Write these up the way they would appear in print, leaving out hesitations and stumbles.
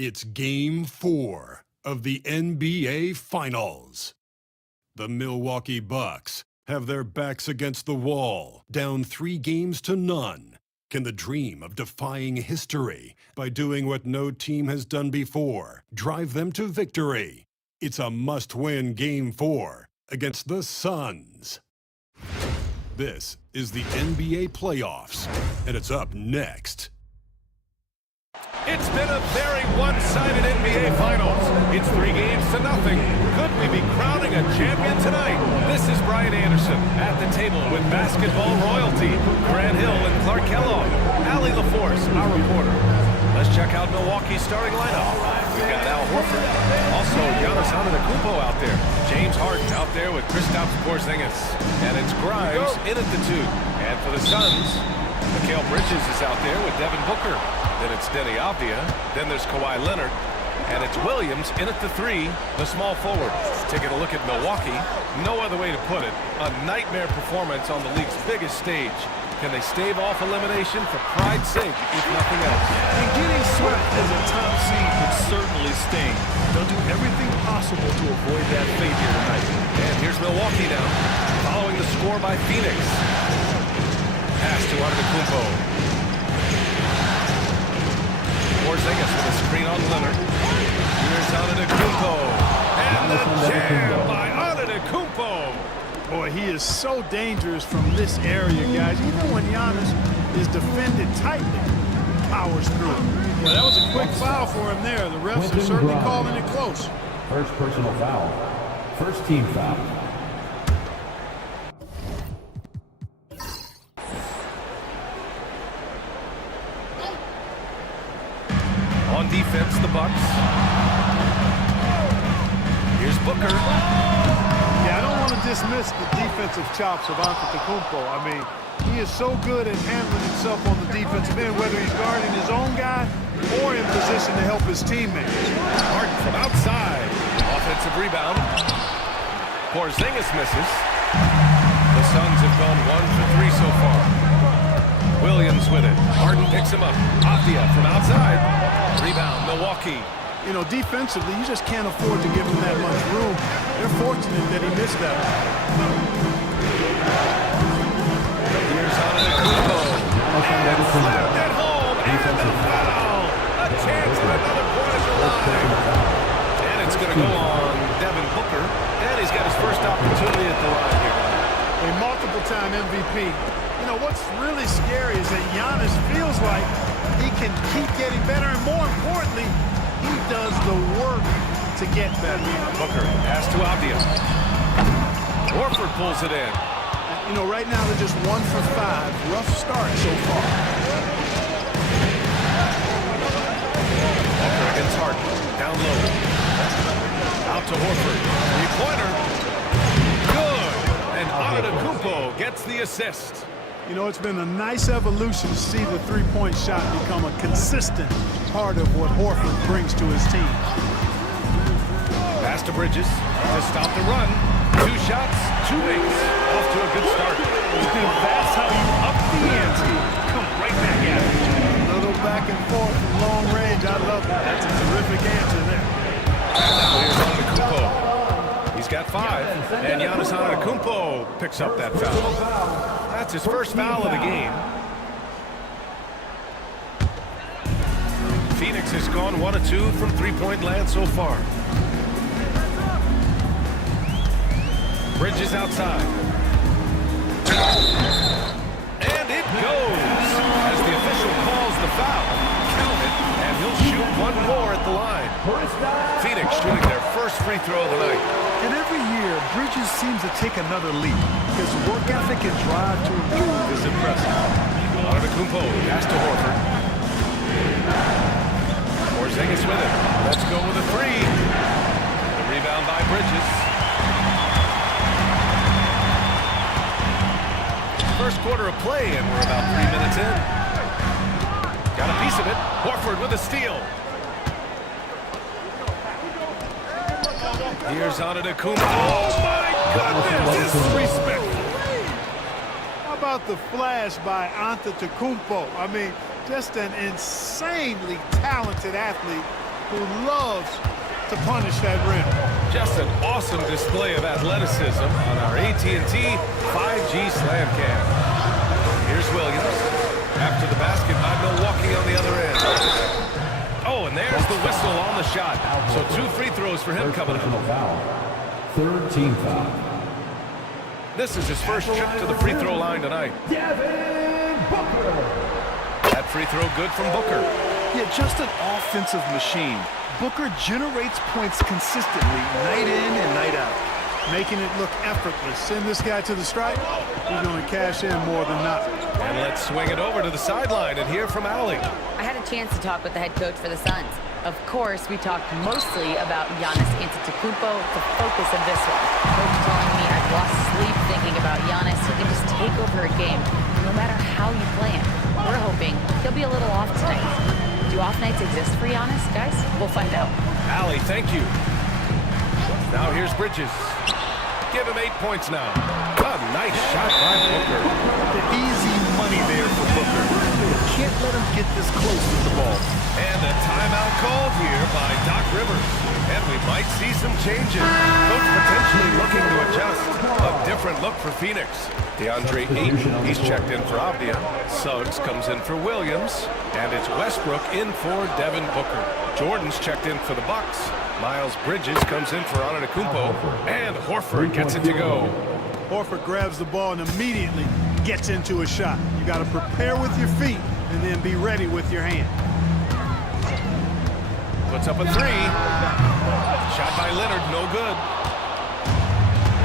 It's Game 4 of the NBA Finals. The Milwaukee Bucks have their backs against the wall, down 3 games to none. Can the dream of defying history by doing what no team has done before drive them to victory? It's a must-win Game 4 against the Suns. This is the NBA playoffs, and it's up next. It's been a very one-sided NBA Finals. It's 3 games to nothing. Could we be crowning a champion tonight? This is Brian Anderson at the table with basketball royalty, Grant Hill and Clark Kellogg, Allie LaForce, our reporter. Let's check out Milwaukee's starting lineup. We've got Al Horford, also Giannis Antetokounmpo out there, James Harden out there with Kristaps Porzingis, and it's Grimes in at the 2. And for the Suns, Mikal Bridges is out there with Devin Booker. Then it's Denny Avdia. Then there's Kawhi Leonard. And it's Williams in at the 3, the small forward. Taking a look at Milwaukee, no other way to put it. A nightmare performance on the league's biggest stage. Can they stave off elimination for pride's sake, if nothing else? And getting swept as a top seed would certainly sting. They'll do everything possible to avoid that fate here tonight. And here's Milwaukee now, following the score by Phoenix. Pass to Antetokounmpo. Porzingis with a screen on Leonard. Here's Antetokounmpo. And the jam by Antetokounmpo. Boy, he is so dangerous from this area, guys. Even when Giannis is defended tightly, powers through. Well, that was a quick foul for him there. The refs are certainly calling it close. First personal foul. First team foul. On defense, the Bucks. Here's Booker. Yeah, I don't want to dismiss the defensive chops of Antetokounmpo. I mean, he is so good at handling himself on the defensive end, whether he's guarding his own guy or in position to help his teammates. Harden from outside. Offensive rebound. Porzingis misses. The Suns have gone 1 for 3 so far. Williams with it. Harden picks him up. Avdia from outside. Rebound, Milwaukee. You know, defensively, you just can't afford to give him that much room. They're fortunate that he missed that one. Here's Antetokounmpo. And slammed it home. And the foul. A chance for another point at the line. And it's going to go on Devin Booker. And he's got his first opportunity at the line here. A multiple-time MVP. You know, what's really scary is that Giannis feels like he can keep getting better, and more importantly, he does the work to get better. Booker, pass to Avdia. Horford pulls it in. You know, right now they're just 1 for 5. Rough start so far. Booker against Harden. Down low. Out to Horford. 3-pointer. Good. And Antetokounmpo gets the assist. You know, it's been a nice evolution to see the three-point shot become a consistent part of what Horford brings to his team. Pass to Bridges to stop the run. 2 shots, 2 makes. Off to a good start. And that's how you up the ante. Come right back at it. A little back and forth from long range. I love that. That's a terrific answer there. And now here's Antetokounmpo. He's got 5, and Giannis Antetokounmpo picks up that foul. That's his first foul of the game. Phoenix has gone 1 of 2 from 3-point land so far. Bridges outside. And it goes as the official calls the foul. Count it, and he'll shoot 1 more at the line. Phoenix shooting their first free throw of the night. And every year, Bridges seems to take another leap. His work ethic and drive to improve is impressive. Antetokounmpo, pass to Horford. Porzingis with it. Let's go with a 3. The rebound by Bridges. First quarter of play, and we're about 3 minutes in. Got a piece of it. Horford with a steal. Here's Antetokounmpo. Oh, my goodness! Disrespectful. How about the flash by Antetokounmpo? I mean, just an insanely talented athlete who loves to punish that rim. Just an awesome display of athleticism on our AT&T 5G Slam Cam. Here's Williams. After the basket by Milwaukee on the other end. Oh, and there's the whistle on the shot. So 2 free throws for him coming up. Third team foul. This is his first trip to the free throw line tonight. That free throw good from Booker. Yeah, just an offensive machine. Booker generates points consistently, night in and night out. Making it look effortless. Send this guy to the stripe, he's going to cash in more than not. And let's swing it over to the sideline and hear from Allie. I had a chance to talk with the head coach for the Suns. Of course, we talked mostly about Giannis Antetokounmpo, the focus of this one. Coach telling me I've lost sleep thinking about Giannis. He can just take over a game, no matter how you play him. We're hoping he'll be a little off tonight. Do off nights exist for Giannis, guys? We'll find out. Allie, thank you. Now here's Bridges. Give him 8 points now. A nice shot by Booker. The easy money there for Booker. You can't let him get this close with the ball. And a timeout called here by Doc Rivers. And we might see some changes. Coach potentially looking to adjust. A different look for Phoenix. DeAndre Ayton, he's checked in for Avdia. Suggs comes in for Williams. And it's Westbrook in for Devin Booker. Jordan's checked in for the Bucks. Miles Bridges comes in for Antetokounmpo. And Horford gets it to go. Horford grabs the ball and immediately gets into a shot. You got to prepare with your feet and then be ready with your hand. Puts up a 3. Shot by Leonard, no good.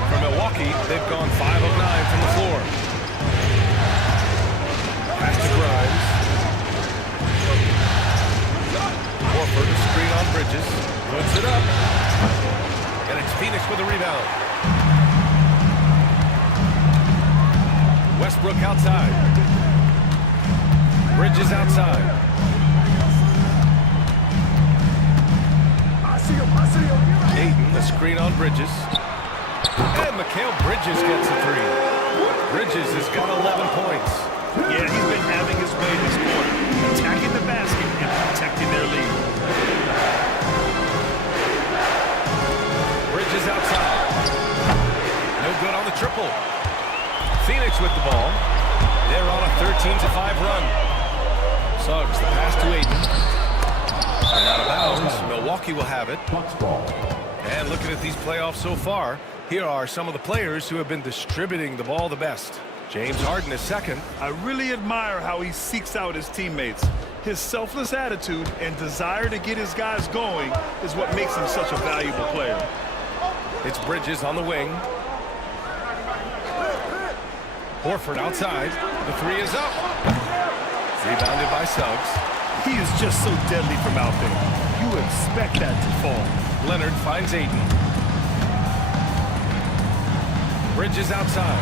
For Milwaukee, they've gone 5 of 9 from the floor. Pass to Grimes. Horford, a screen on Bridges. Puts it up. And it's Phoenix with a rebound. Westbrook outside. Bridges outside. Ayton, the screen on Bridges. And Mikal Bridges gets a 3. Bridges has got 11 points. Yeah, he's been having his way this quarter, attacking the basket and protecting their lead. Bridges outside. No good on the triple. Phoenix with the ball. They're on a 13-5 run. Suggs, the pass to Ayton. And out of bounds. Milwaukee will have it. Bucks ball. And looking at these playoffs so far, here are some of the players who have been distributing the ball the best. James Harden is second. I really admire how he seeks out his teammates. His selfless attitude and desire to get his guys going is what makes him such a valuable player. It's Bridges on the wing. Horford outside. The 3 is up. Rebounded by Suggs. He is just so deadly from out there. You expect that to fall. Leonard finds Ayton. Bridges outside.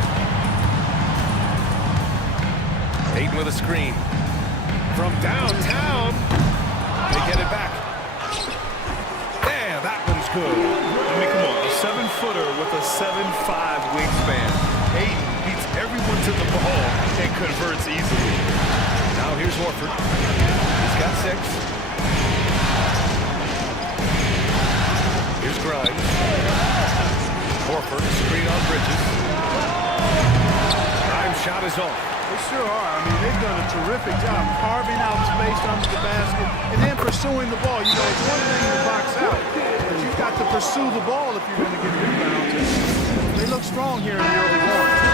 Ayton with a screen. From downtown. They get it back. Yeah, that one's good. I mean, come on. A 7-footer with a 7'5" wingspan. Ayton beats everyone to the ball and converts easily. Now here's Horford. He's got 6. Here's Grimes. Horford, screen on Bridges. Grimes shot is off. They sure are. I mean, they've done a terrific job carving out space under the basket and then pursuing the ball. You know, it's one thing to box out, but you've got to pursue the ball if you're going to get rebounds. They look strong here in the early going.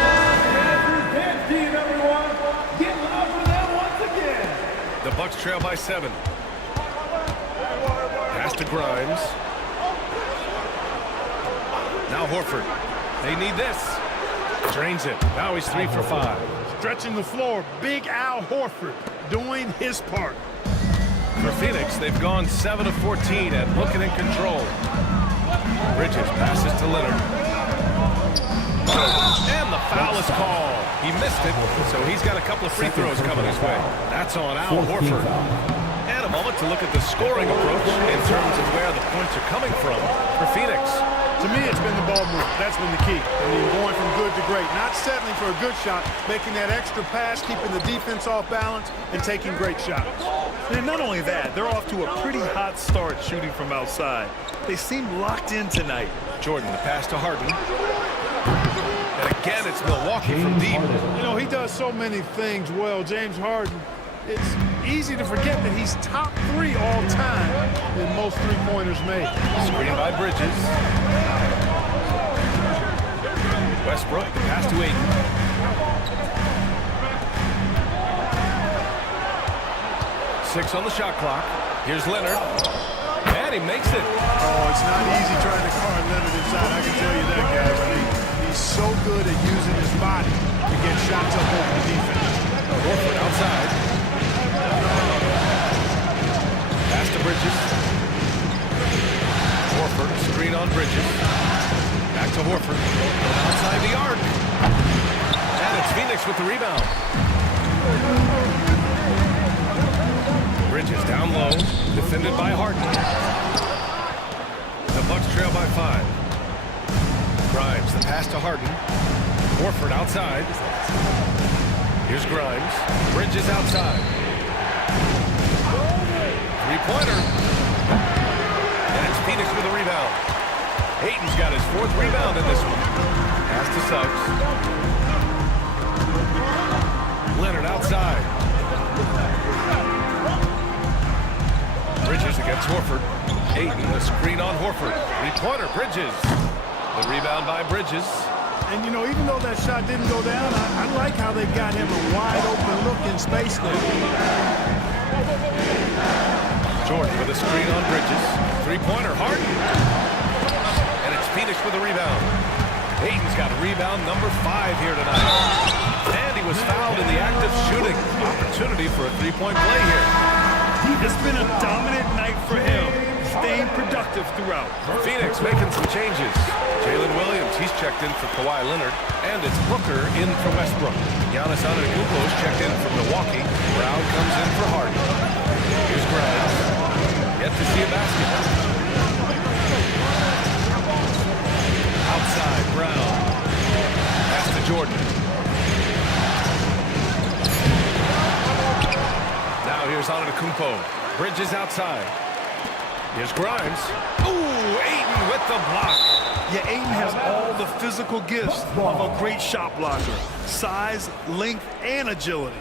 The Bucks trail by 7. Pass to Grimes. Now Horford. They need this. Drains it. Now he's 3 for 5. Stretching the floor, Big Al Horford doing his part. For Phoenix, they've gone 7 of 14 and looking in control. Bridges passes to Leonard. And the foul is called. He missed it, so he's got a couple of free throws coming his way. That's on Al Horford. And a moment to look at the scoring approach in terms of where the points are coming from for Phoenix. To me, it's been the ball movement. That's been the key. I mean, going from good to great. Not settling for a good shot, making that extra pass, keeping the defense off balance, and taking great shots. And not only that, they're off to a pretty hot start shooting from outside. They seem locked in tonight. Jordan, the pass to Harden. And again, it's Milwaukee from deep. You know, he does so many things well, James Harden. It's easy to forget that he's top 3 all time in most three-pointers made. Screen by Bridges. Westbrook, the pass to Ayton. Six on the shot clock. Here's Leonard. And he makes it. Oh, it's not easy trying to guard Leonard inside. I can tell you that, guys. I mean, he's so good at using his body to get shots up over the defense. Horford outside. Pass to Bridges. Horford, screen on Bridges. Back to Horford. Outside the arc. And it's Phoenix with the rebound. Bridges down low. Defended by Harden. The Bucks trail by 5. Grimes, the pass to Harden. Horford outside. Here's Grimes. Bridges outside. Three-pointer. And it's Phoenix with a rebound. Ayton's got his 4th rebound in this one. Pass to Suggs. Leonard outside. Bridges against Horford. Ayton, the screen on Horford. Three-pointer, Bridges. The rebound by Bridges. And, you know, even though that shot didn't go down, I like how they got him a wide-open look in space there. Jordan with a screen on Bridges. Three-pointer, Harden. And it's Phoenix with a rebound. Ayton's got rebound number 5 here tonight. And he was fouled in the act of shooting. Opportunity for a three-point play here. It's been a dominant night for him, staying productive throughout. Phoenix making some changes. Jalen Williams, he's checked in for Kawhi Leonard. And it's Booker in for Westbrook. Giannis Antetokounmpo is checked in for Milwaukee. Brown comes in for Harden. Here's Grimes. Yet to see a basket. Outside, Brown. Pass to Jordan. Now here's Antetokounmpo. Bridges outside. Here's Grimes. Ooh, Ayton with the block. Yeah, Ayton has all the physical gifts of a great shot blocker. Size, length, and agility.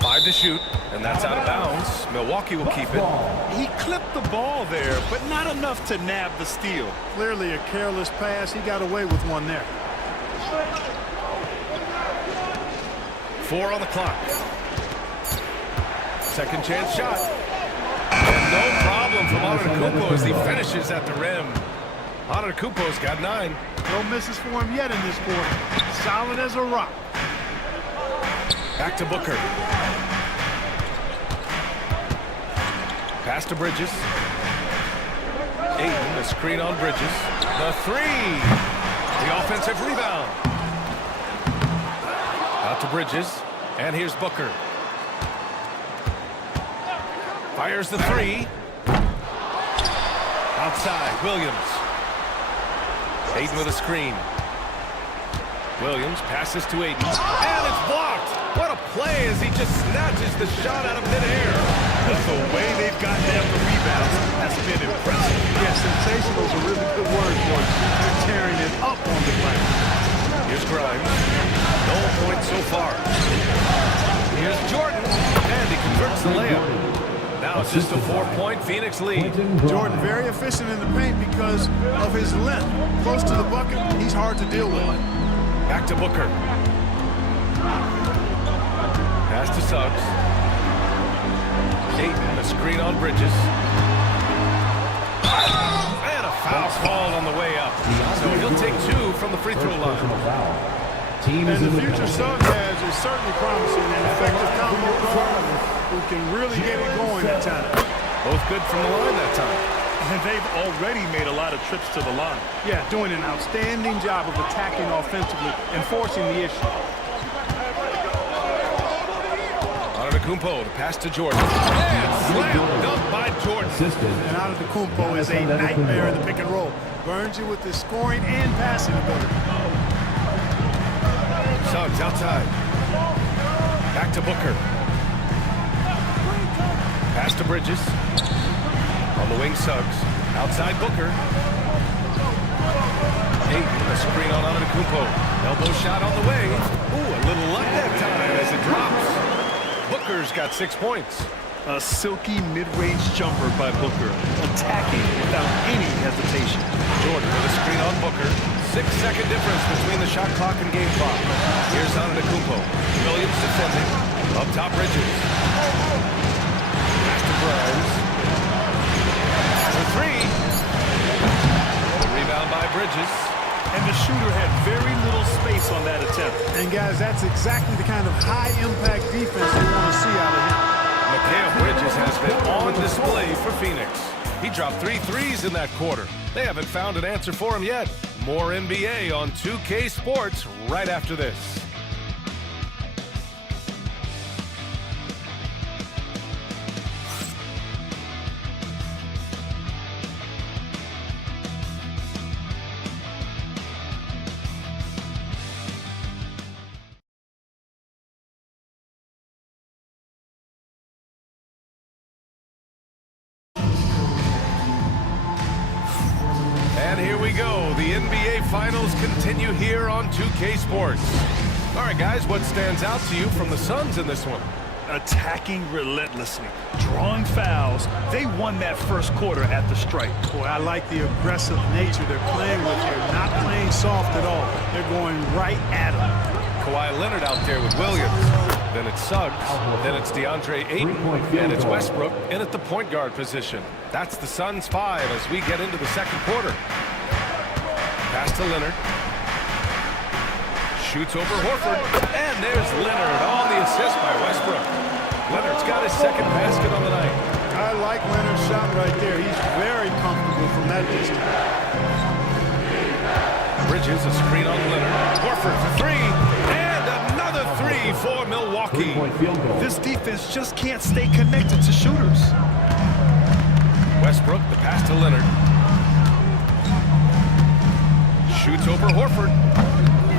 Five to shoot, and that's out of bounds. Milwaukee will keep it. He clipped the ball there, but not enough to nab the steal. Clearly a careless pass. He got away with one there. 4 on the clock. Second chance shot. And no problem from Antetokounmpo as he finishes at the rim. Antetokounmpo's got 9. No misses for him yet in this quarter. Solid as a rock. Back to Booker. Pass to Bridges. Ayton, the screen on Bridges. The 3. The offensive rebound. Out to Bridges. And here's Booker. Fires the 3. Outside, Williams. Ayton with a screen. Williams passes to Ayton. And it's blocked. What a play as he just snatches the shot out of midair. The way they've gotten after rebounds has been impressive. Yeah, sensational is a really good word for it. They're tearing it up on the glass. Here's Grimes. No points so far. Here's Jordan. And he converts the layup. Now it's just a 4-point Phoenix lead. Jordan very efficient in the paint because of his length. Close to the bucket, he's hard to deal with. Back to Booker. Pass to Suggs. Ayton, the screen on Bridges. And a foul called on the way up. So he'll take 2 from the free throw line. And the future Suggs has is certainly promising, an effective combo guard who can really get it going at times. Both good from the line that time. And they've already made a lot of trips to the line. Yeah, doing an outstanding job of attacking offensively and forcing the issue. Antetokounmpo, the pass to Jordan. And slam dunk by Jordan. Assisted. And Antetokounmpo is a nightmare in the pick and roll. Burns you with his scoring and passing ability. Suggs outside. Back to Booker. Pass to Bridges. On the wing, Suggs. Outside Booker. Ayton, a screen on Antetokounmpo. Elbow shot on the way. Ooh, a little luck that time as it drops. Booker's got 6 points. A silky mid-range jumper by Booker, attacking without any hesitation. Jordan with a screen on Booker. 6-second difference between the shot clock and game clock. Here's Antetokounmpo. Williams defending. Up top, Bridges. Pass to Grimes. For three. The rebound by Bridges. And the shooter had very little space on that attempt. And guys, that's exactly the kind of high-impact defense they want to see out of him. Mikal Bridges has been on display for Phoenix. He dropped 3 threes in that quarter. They haven't found an answer for him yet. More NBA on 2K Sports right after this. And here we go. The NBA Finals continue here on 2K Sports. All right, guys, what stands out to you from the Suns in this one? Attacking relentlessly, drawing fouls. They won that first quarter at the stripe. Boy, I like the aggressive nature they're playing with here. Not playing soft at all. They're going right at him. Kawhi Leonard out there with Williams. Then it's Suggs. Then it's DeAndre Ayton. And it's Westbrook in at the point guard position. That's the Suns 5 as we get into the second quarter. Pass to Leonard. Shoots over Horford. And there's Leonard on the assist by Westbrook. Leonard's got his second basket on the night. I like Leonard's shot right there. He's very comfortable from that distance. Bridges, a screen on Leonard. Horford for three. And another three for Milwaukee. Field goal. This defense just can't stay connected to shooters. Westbrook, the pass to Leonard. Shoots over Horford.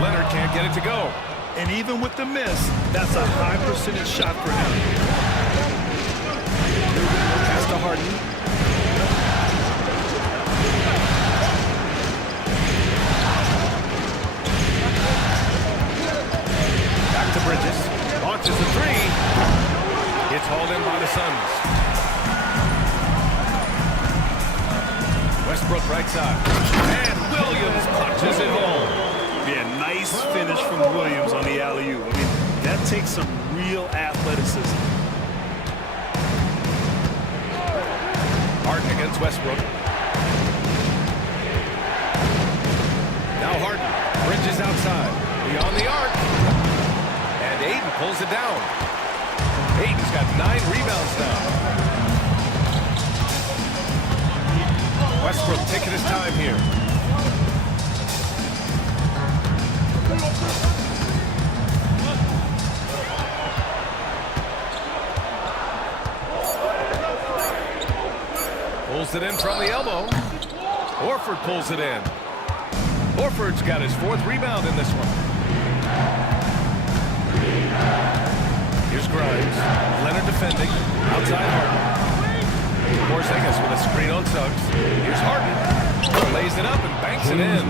Leonard can't get it to go. And even with the miss, that's a high percentage shot for him. Pass to Harden. Back to Bridges. Launches a three. It's hauled in by the Suns. Westbrook right side. And Williams punches it home. Yeah, nice finish from Williams on the alley-oop. I mean, that takes some real athleticism. Harden against Westbrook. Now Harden. Bridges outside. Beyond the arc. And Ayton pulls it down. Ayton's got 9 rebounds now. Westbrook taking his time here. Pulls it in from the elbow. Horford pulls it in. Horford's got his 4th rebound in this one. Here's Grimes. Leonard defending. Outside Harden. Porzingis with a screen on Suggs. Here's Harden. Lays it up and banks it in.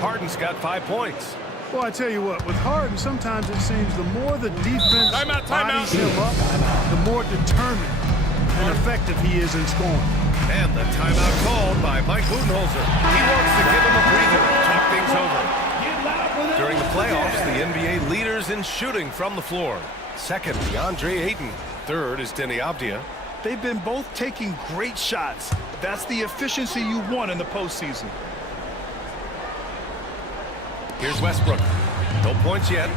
Harden's got 5 points. Well, I tell you what, with Harden, sometimes it seems the more the defense bodies him up, the more determined and effective he is in scoring. And the timeout called by Mike Budenholzer. He wants to give him a breather and talk things over. During the playoffs, the NBA leaders in shooting from the floor. Second, DeAndre Ayton. Third is Denny Avdia. They've been both taking great shots. That's the efficiency you want in the postseason. Here's Westbrook. No points yet.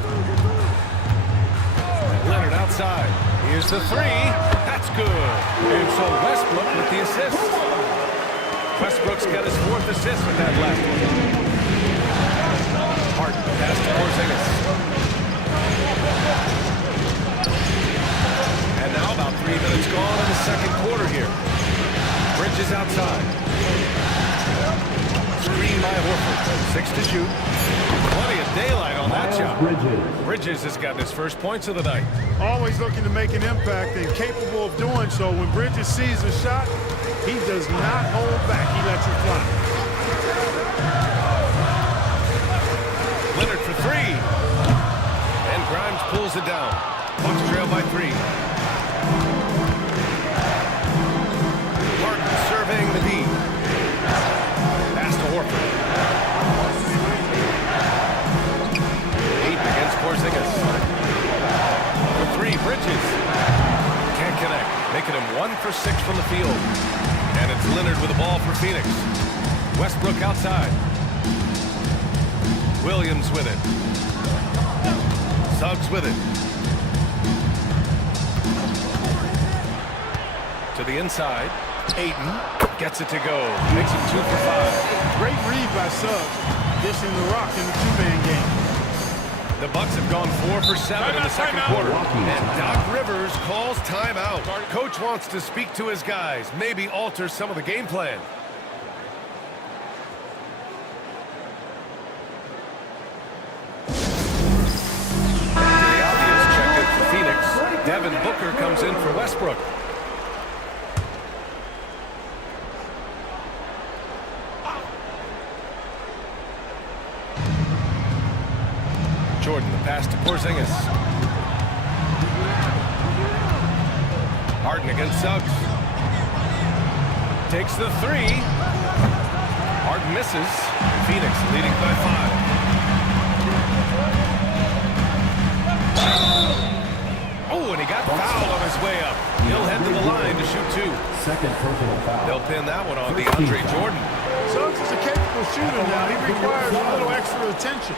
Leonard outside. Here's the three. That's good. And so Westbrook with the assist. Westbrook's got his 4th assist with that last one. Harden pass to Porzingis. Bridges outside. Screen by Horford. 6 to shoot. Plenty of daylight on that shot. Bridges has gotten his first points of the night. Always looking to make an impact and capable of doing so. When Bridges sees a shot, he does not hold back. He lets it fly. Leonard for 3. And Grimes pulls it down. Bucks trail by 3. Harden surveying the D. Pass to Horford. Ayton against Porzingis. For 3, Bridges. Can't connect. Making him 1 for 6 from the field. And it's Leonard with the ball for Phoenix. Westbrook outside. Williams with it. Suggs with it. To the inside. Ayton gets it to go. Makes it 2 for 5. Great read by Suggs, dishing the rock in the two-man game. The Bucks have gone 4 for 7 in the second quarter. And Doc Rivers calls timeout. Coach wants to speak to his guys, maybe alter some of the game plan. The obvious check-in for Phoenix. Devin Booker comes in for Westbrook. Jordan, the pass to Porzingis. Harden against Suggs. Takes the 3. Harden misses. Phoenix leading by 5. Oh, and he got fouled on his way up. He'll head to the line to shoot 2. Second personal foul. They'll pin that one on DeAndre Jordan. Suggs is a capable shooter now. He requires a little extra attention.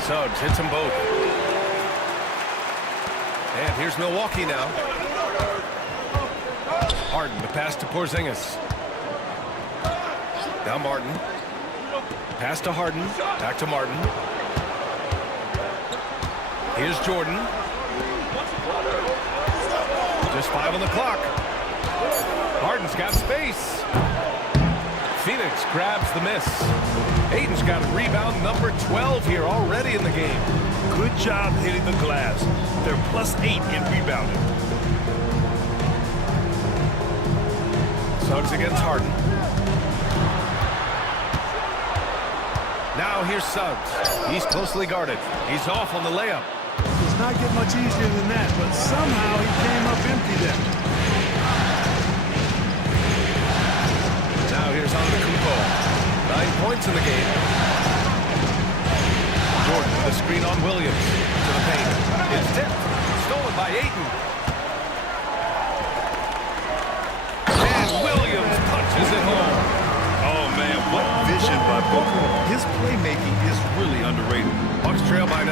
Suggs hits them both. And here's Milwaukee now. Harden, the pass to Porzingis. Now Martin. Pass to Harden. Back to Martin. Here's Jordan. Just 5 on the clock. Harden's got space. Phoenix grabs the miss. Ayton's got rebound number 12 here already in the game. Good job hitting the glass. They're +8 in rebounding. Suggs against Harden. Now here's Suggs. He's closely guarded. He's off on the layup. Does not get much easier than that, but somehow he came up empty there. Now here's Antetokounmpo. 9 points in the game. Jordan with a screen on Williams. To the paint. It's tipped. Stolen by Ayton. And Williams punches it home. Oh, man, what vision by Booker. His playmaking is really underrated. Bucks trail by 9.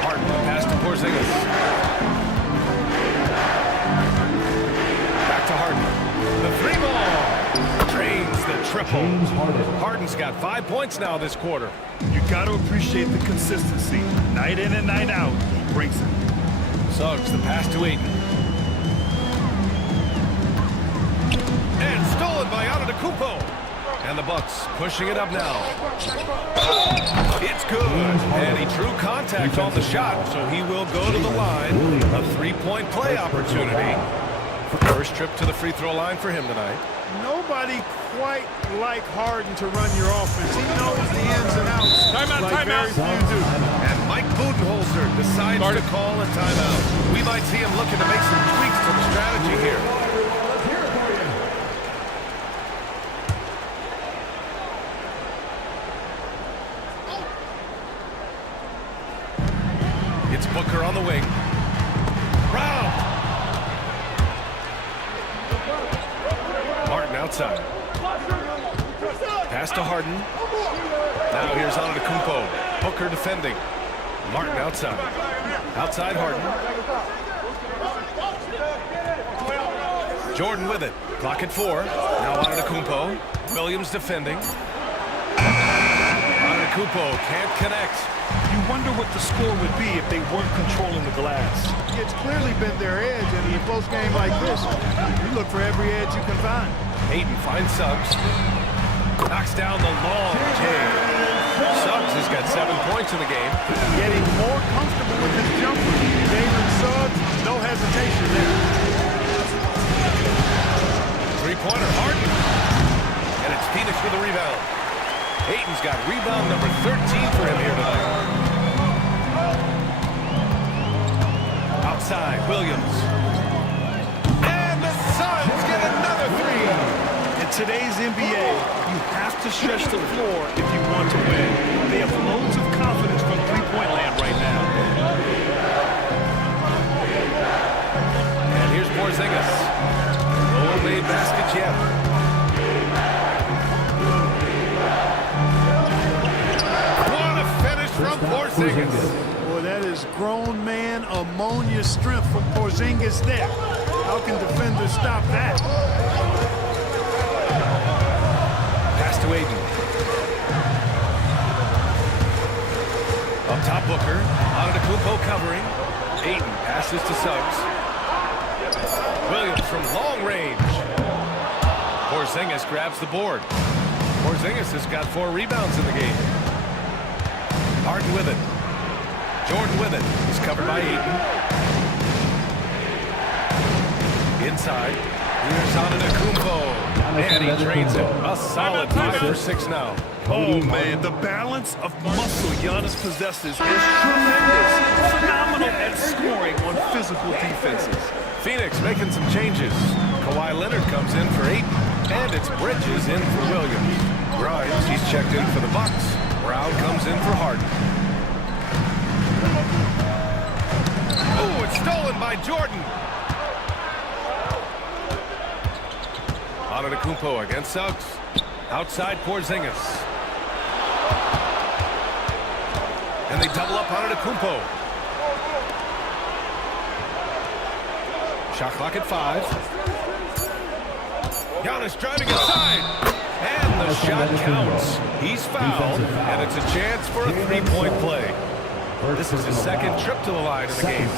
Harden pass to Porzingis. Back to Harden. The 3-ball. Drains the triple. Harden's got 5 points now this quarter. You got to appreciate the consistency. Night in and night out, he breaks it. Suggs, the pass to Ayton. And stolen by Antetokounmpo. And the Bucks pushing it up now. It's good. And he drew contact on the shot, so he will go to the line. A 3-point play opportunity. First trip to the free throw line for him tonight. Nobody quite like Harden to run your offense. He knows the ins and outs. Timeout. Very few do. And Mike Budenholzer decides to call a timeout. We might see him looking to make some tweaks to the strategy here. It's Booker on the wing. Round. Martin outside. Pass to Harden. Now here's Antetokounmpo. Booker defending. Martin outside. Outside Harden. Jordan with it. Clock at 4. Now Antetokounmpo. Williams defending. Antetokounmpo can't connect. You wonder what the score would be if they weren't controlling the glass. It's clearly been their edge, and in a close game like this, you look for every edge you can find. Hayden finds Suggs. Knocks down the long take. Suggs has got 7 points in the game. Getting more comfortable with his jumper. David Suggs, no hesitation there. Three-pointer, Harden. And it's Phoenix with a rebound. Hayden's got rebound number 13 for him here tonight. Outside, Williams. And the Suns get another three. In today's NBA, you have to stretch the floor if you want to win. They have loads of confidence from three-point land right now. And here's Porzingis. No made baskets yet. What a finish from Porzingis. Boy, that is grown man ammonia strength from Porzingis there. How can defenders stop that? Pass to Aiden. Up top, Booker. Antetokounmpo covering. Aiden passes to Suggs. Williams from long range. Porzingis grabs the board. Porzingis has got 4 rebounds in the game. Harden with it. Jordan with it. He's covered by Aiden. Inside. Here's Antetokounmpo. And he trades it. A solid 5 for 6 now. Oh, man, the balance of muscle Giannis possesses is tremendous. Phenomenal at scoring on physical defenses. Phoenix making some changes. Kawhi Leonard comes in for 8, and it's Bridges in for Williams. Grimes, he's checked in for the Bucks. Brown comes in for Harden. Oh, it's stolen by Jordan. Antetokounmpo against Suggs. Outside Porzingis. And they double up Antetokounmpo. Shot clock at 5. Giannis driving inside. And the shot counts. He's fouled, and it's a chance for a three-point play. This is his second trip to the line in the game.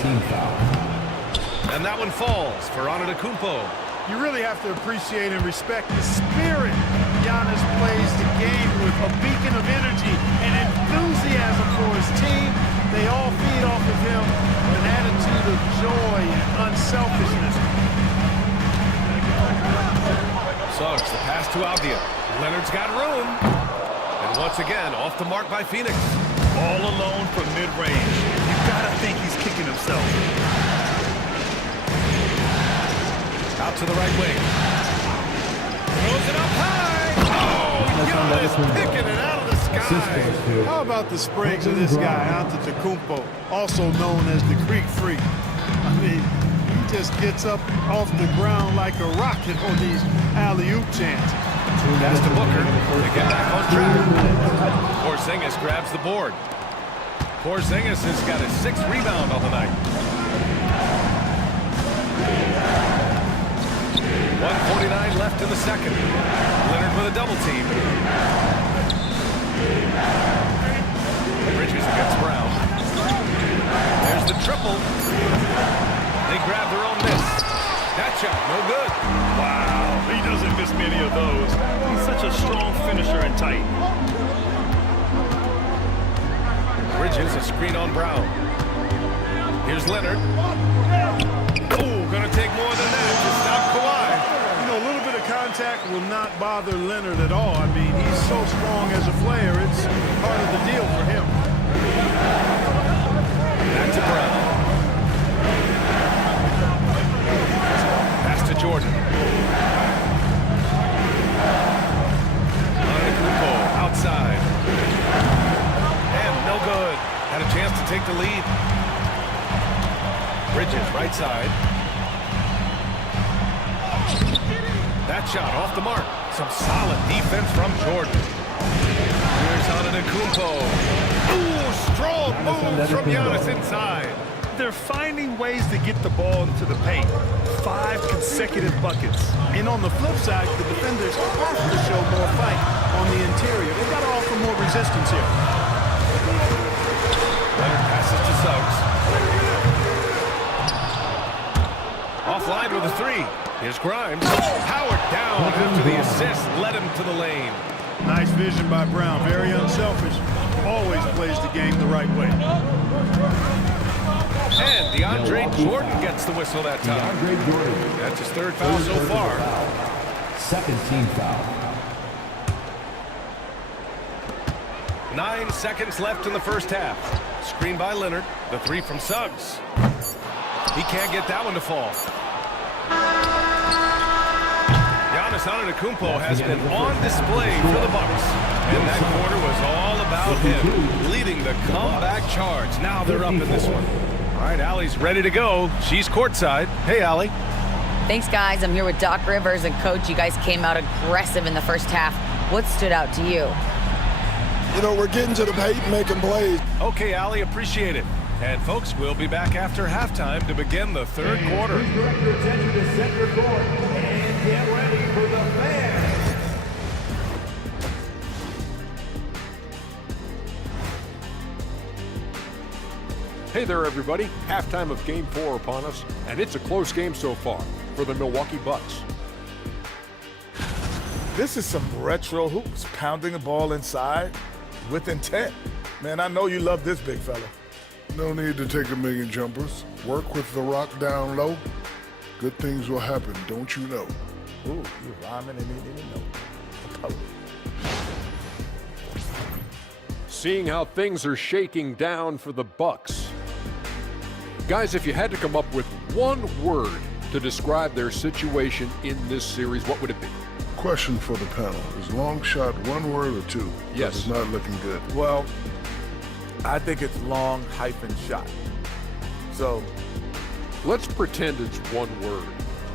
And that one falls for Antetokounmpo. You really have to appreciate and respect the spirit Giannis plays the game with, a beacon of energy and enthusiasm for his team. They all feed off of him with an attitude of joy and unselfishness. Suggs, the pass to Avdia. Leonard's got room. And once again, off the mark by Phoenix. All alone from mid-range. You've got to think he's kicking himself. Out to the right wing. Throws it up high. Oh, Giannis picking it out of the sky. How about the springs of this guy, Antetokounmpo, also known as the Greek Freak? I mean, he just gets up off the ground like a rocket on these alley-oop chants. Pass to Booker to get back on track. Porzingis grabs the board. Porzingis has got his 6th rebound on the night. 1:49 left in the second. Leonard with a double team. Bridges against Brown. There's the triple. They grab their own miss. That shot, no good. Wow, he doesn't miss many of those. He's such a strong finisher and tight. Bridges, a screen on Brown. Here's Leonard. Oh, gonna take more than that to stop Kawhi. You know, a little bit of contact will not bother Leonard at all. I mean, he's so strong as a player. It's part of the deal for him. Back to Brown. Pass to Jordan. Antetokounmpo outside. And no good. Had a chance to take the lead. Bridges right side. That shot off the mark. Some solid defense from Jordan. Here's Antetokounmpo. Ooh, strong move from Giannis inside. They're finding ways to get the ball into the paint. 5 consecutive buckets. And on the flip side, the defenders have to show more fight on the interior. They've got to offer more resistance here. the three. Here's Grimes. Powered down after the assist. Led him to the lane. Nice vision by Brown. Very unselfish. Always plays the game the right way. And DeAndre Jordan gets the whistle that time. DeAndre Jordan. That's his third foul so far. Second team foul. 9 seconds left in the first half. Screen by Leonard. The three from Suggs. He can't get that one to fall. Giannis Antetokounmpo has been on display for the Bucks. And that quarter was all about him, leading the comeback charge. Now they're up in this one. All right, Allie's ready to go. She's courtside. Hey, Allie. Thanks, guys. I'm here with Doc Rivers. And, Coach, you guys came out aggressive in the first half. What stood out to you? You know, we're getting to the paint and making plays. Okay, Allie, appreciate it. And, folks, we'll be back after halftime to begin the third quarter. Direct your attention to center court and get ready for the fans. Hey there, everybody. Halftime of Game 4 upon us, and it's a close game so far for the Milwaukee Bucks. This is some retro hoops, pounding the ball inside with intent. Man, I know you love this big fella. No need to take a million jumpers. Work with the rock down low. Good things will happen, don't you know? Ooh, you rhyming and you didn't even know. A poet. Seeing how things are shaking down for the Bucks. Guys, if you had to come up with one word to describe their situation in this series, what would it be? Question for the panel. Is long shot one word or two? Yes. It's not looking good. Well, I think it's long hyphen shot. So, Let's pretend it's one word.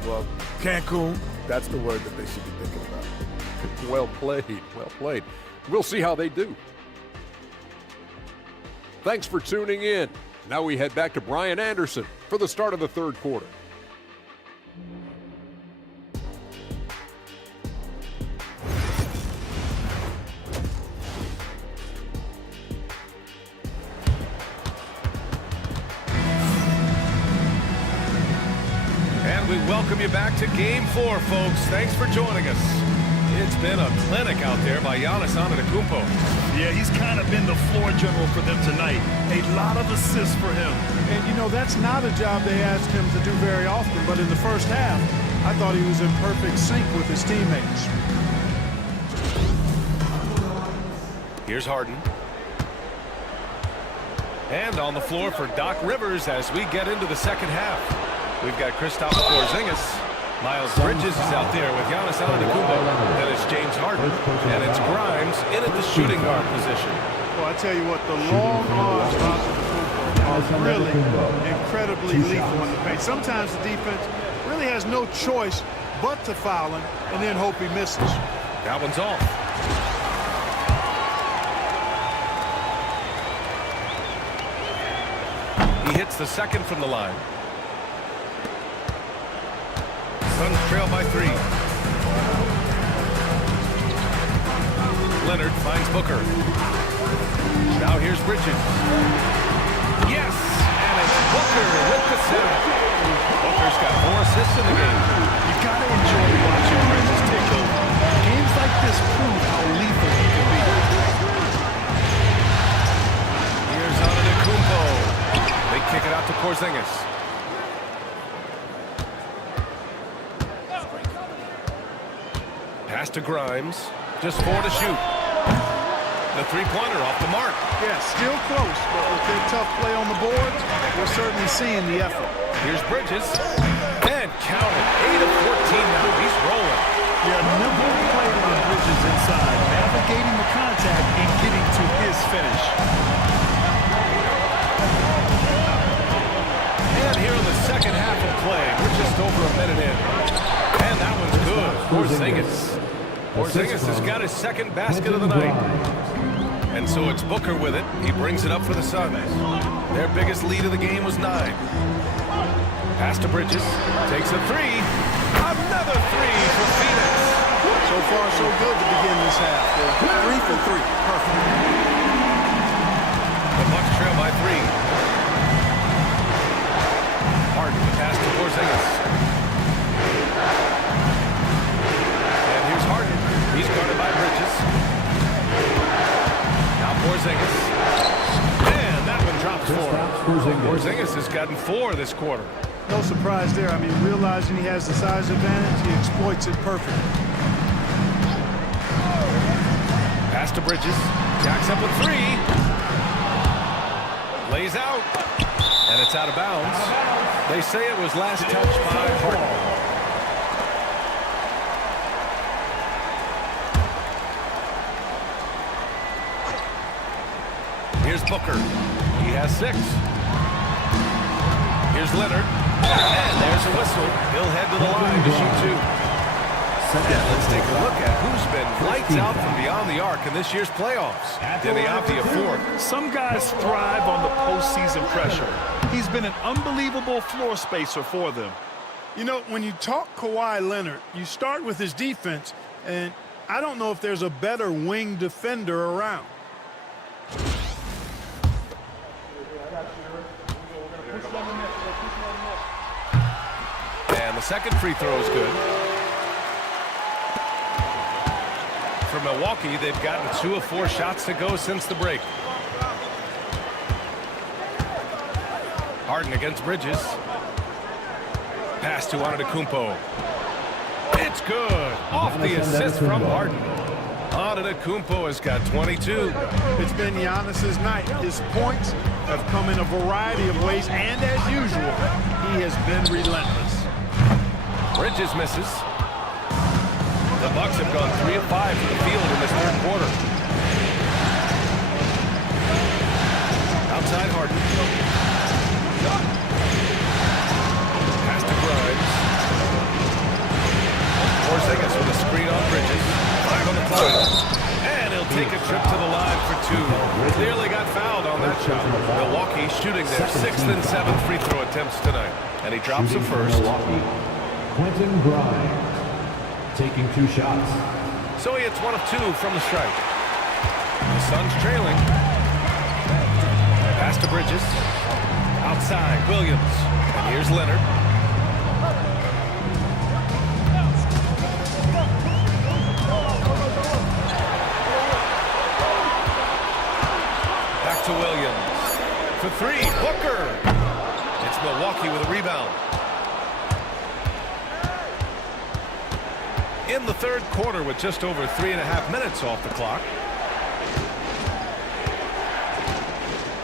well, Cancun, that's the word that they should be thinking about. Well played, well played. We'll see how they do. Thanks for tuning in. Now we head back to Brian Anderson for the start of the third quarter. And we welcome you back to Game 4, folks. Thanks for joining us. It's been a clinic out there by Giannis Antetokounmpo. Yeah, he's kind of been the floor general for them tonight. A lot of assists for him. And, you know, that's not a job they asked him to do very often. But in the first half, I thought he was in perfect sync with his teammates. Here's Harden. And on the floor for Doc Rivers as we get into the second half. We've got Kristaps Porzingis. Miles Bridges is out there with Giannis Antetokounmpo. Then it's James Harden. And it's Grimes in at the shooting guard position. Well, I tell you what, the long arms of Antetokounmpo are really incredibly lethal in the paint. Sometimes the defense really has no choice but to foul him and then hope he misses. That one's off. He hits the second from the line. Suns trail by 3. Leonard finds Booker. Now here's Bridges. Yes! And it's Booker with the set. Booker's got 4 assists in the game. You got to enjoy watching Bridges take over. Games like this prove how lethal he can be. Here's Antetokounmpo. They kick it out to Porzingis. Pass to Grimes. Just 4 to shoot. The three-pointer off the mark. Yeah, still close, but with their tough play on the boards, we're certainly seeing the effort. Here's Bridges. And count it. 8 of 14 now. He's rolling. Yeah, nimble play on Bridges inside, navigating the contact and getting to his finish. And here in the second half of play, we're just over a minute in. And that one's good. Porzingis has got his second basket of the night. And so it's Booker with it. He brings it up for the Suns. Their biggest lead of the game was 9. Pass to Bridges. Takes a 3. Another 3 for Phoenix. So far, so good to begin this half. 3 for 3. Perfect. The Bucks trail by 3. Harden pass to Porzingis. Porzingis has gotten 4 this quarter. No surprise there. I mean, realizing he has the size advantage, he exploits it perfectly. Pass to Bridges. Jacks up with 3. Lays out. And it's out of bounds. They say it was last touched by Harden. Here's Booker. He has 6. Here's Leonard. And there's a whistle. He'll head to the line to shoot 2. And let's take a look at who's been lights out from beyond the arc in this year's playoffs. Denny Avdia 4. Some guys thrive on the postseason pressure. He's been an unbelievable floor spacer for them. You know, when you talk Kawhi Leonard, you start with his defense, and I don't know if there's a better wing defender around. And the second free throw is good. For Milwaukee, they've gotten 2 of 4 shots to go since the break. Harden against Bridges. Pass to Antetokounmpo. It's good. Off the assist from Harden. Antetokounmpo has got 22. It's been Giannis's night. His points have come in a variety of ways, and as usual, he has been relentless. Bridges misses. The Bucks have gone 3 of 5 from the field in this third quarter. Outside Harden. Pass to Grimes. Porzingis with a screen on Bridges. 5 on the clock. And he'll take a trip to the line for 2. Clearly got fouled on that shot. Milwaukee shooting their 6th and 7th free throw attempts tonight. And he drops the first. Quentin Grimes taking 2 shots. So he hits 1 of 2 from the stripe. The Suns trailing. Pass to Bridges. Outside, Williams. And here's Leonard. Back to Williams. For 3, Booker. It's Milwaukee with a rebound. In the third quarter with just over 3.5 minutes off the clock.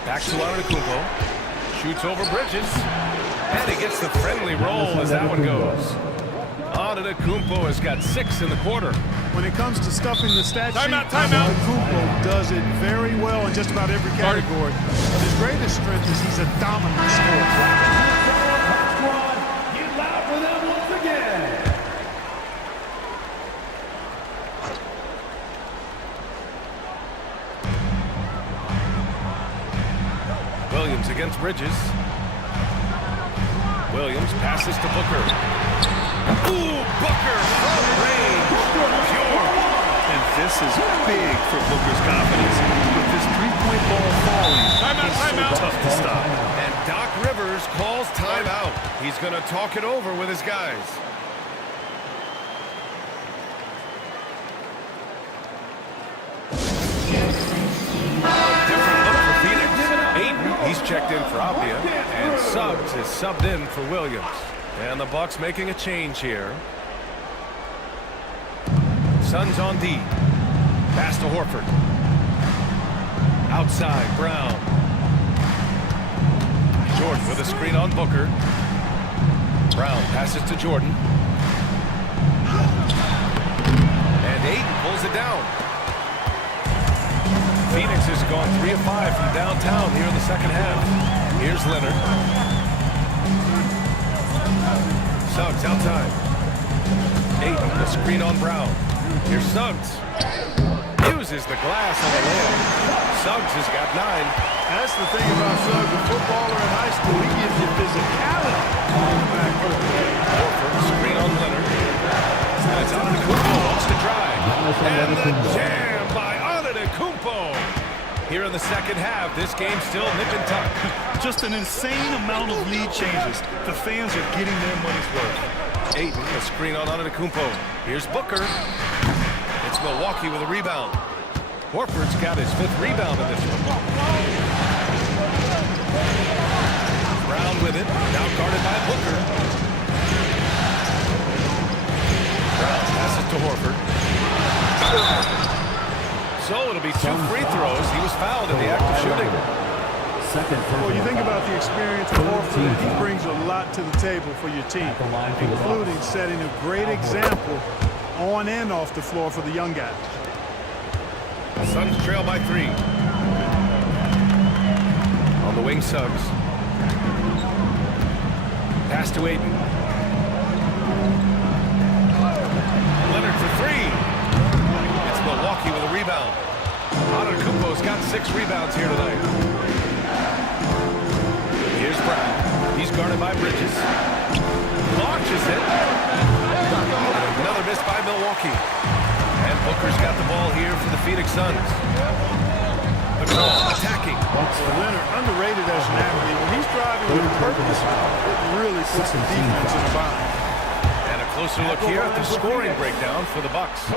Back to Antetokounmpo. Shoots over Bridges. And he gets the friendly roll as that one goes. Antetokounmpo has got 6 in the quarter. When it comes to stuffing the stat sheet, Timeout. Antetokounmpo does it very well in just about every category. But his greatest strength is he's a dominant scorer. Get loud for them once again. Williams against Bridges. Williams passes to Booker. Ooh, Booker from range. Pure. And this is big for Booker's confidence. With this 3-point ball falling, it's so tough to stop. And Doc Rivers calls timeout. He's going to talk it over with his guys. He's checked in for Avdia, and Suggs is subbed in for Williams. And the Bucks making a change here. Suns on D. Pass to Horford. Outside, Brown. Jordan with a screen on Booker. Brown passes to Jordan. And Ayton pulls it down. Phoenix has gone 3 of 5 from downtown here in the second half. Here's Leonard. Suggs outside. Ayton, the screen on Brown. Here's Suggs. Uses the glass on the layup. Suggs has got 9. That's the thing about Suggs, a footballer in high school. He gives you physicality. Horford, screen on Leonard. And it's Antetokounmpo wants to drive. And the jam by Antetokounmpo. Here in the second half, this game's still nip and tuck. Just an insane amount of lead changes. The fans are getting their money's worth. Ayton, a screen on Antetokounmpo. Here's Booker. It's Milwaukee with a rebound. Horford's got his 5th rebound in this one. Brown with it. Now guarded by Booker. Brown passes to Horford. So it'll be 2 free throws. He was fouled in the act of shooting. Well, you think about the experience of Horford, and he brings a lot to the table for your team, including setting a great example on and off the floor for the young guys. Suns trail by 3. On the wing, Suggs. Pass to Ayton. Leonard for 3. It's Milwaukee with a rebound. Antetokounmpo's got 6 rebounds here tonight. Here's Brown. He's guarded by Bridges. Launches it. Another miss by Milwaukee. And Booker's got the ball here for the Phoenix Suns. Attacking. Leonard, underrated as an athlete. When he's driving with purpose, it really puts the defense in a bind. And a closer look here at the scoring breakdown for the Bucks. You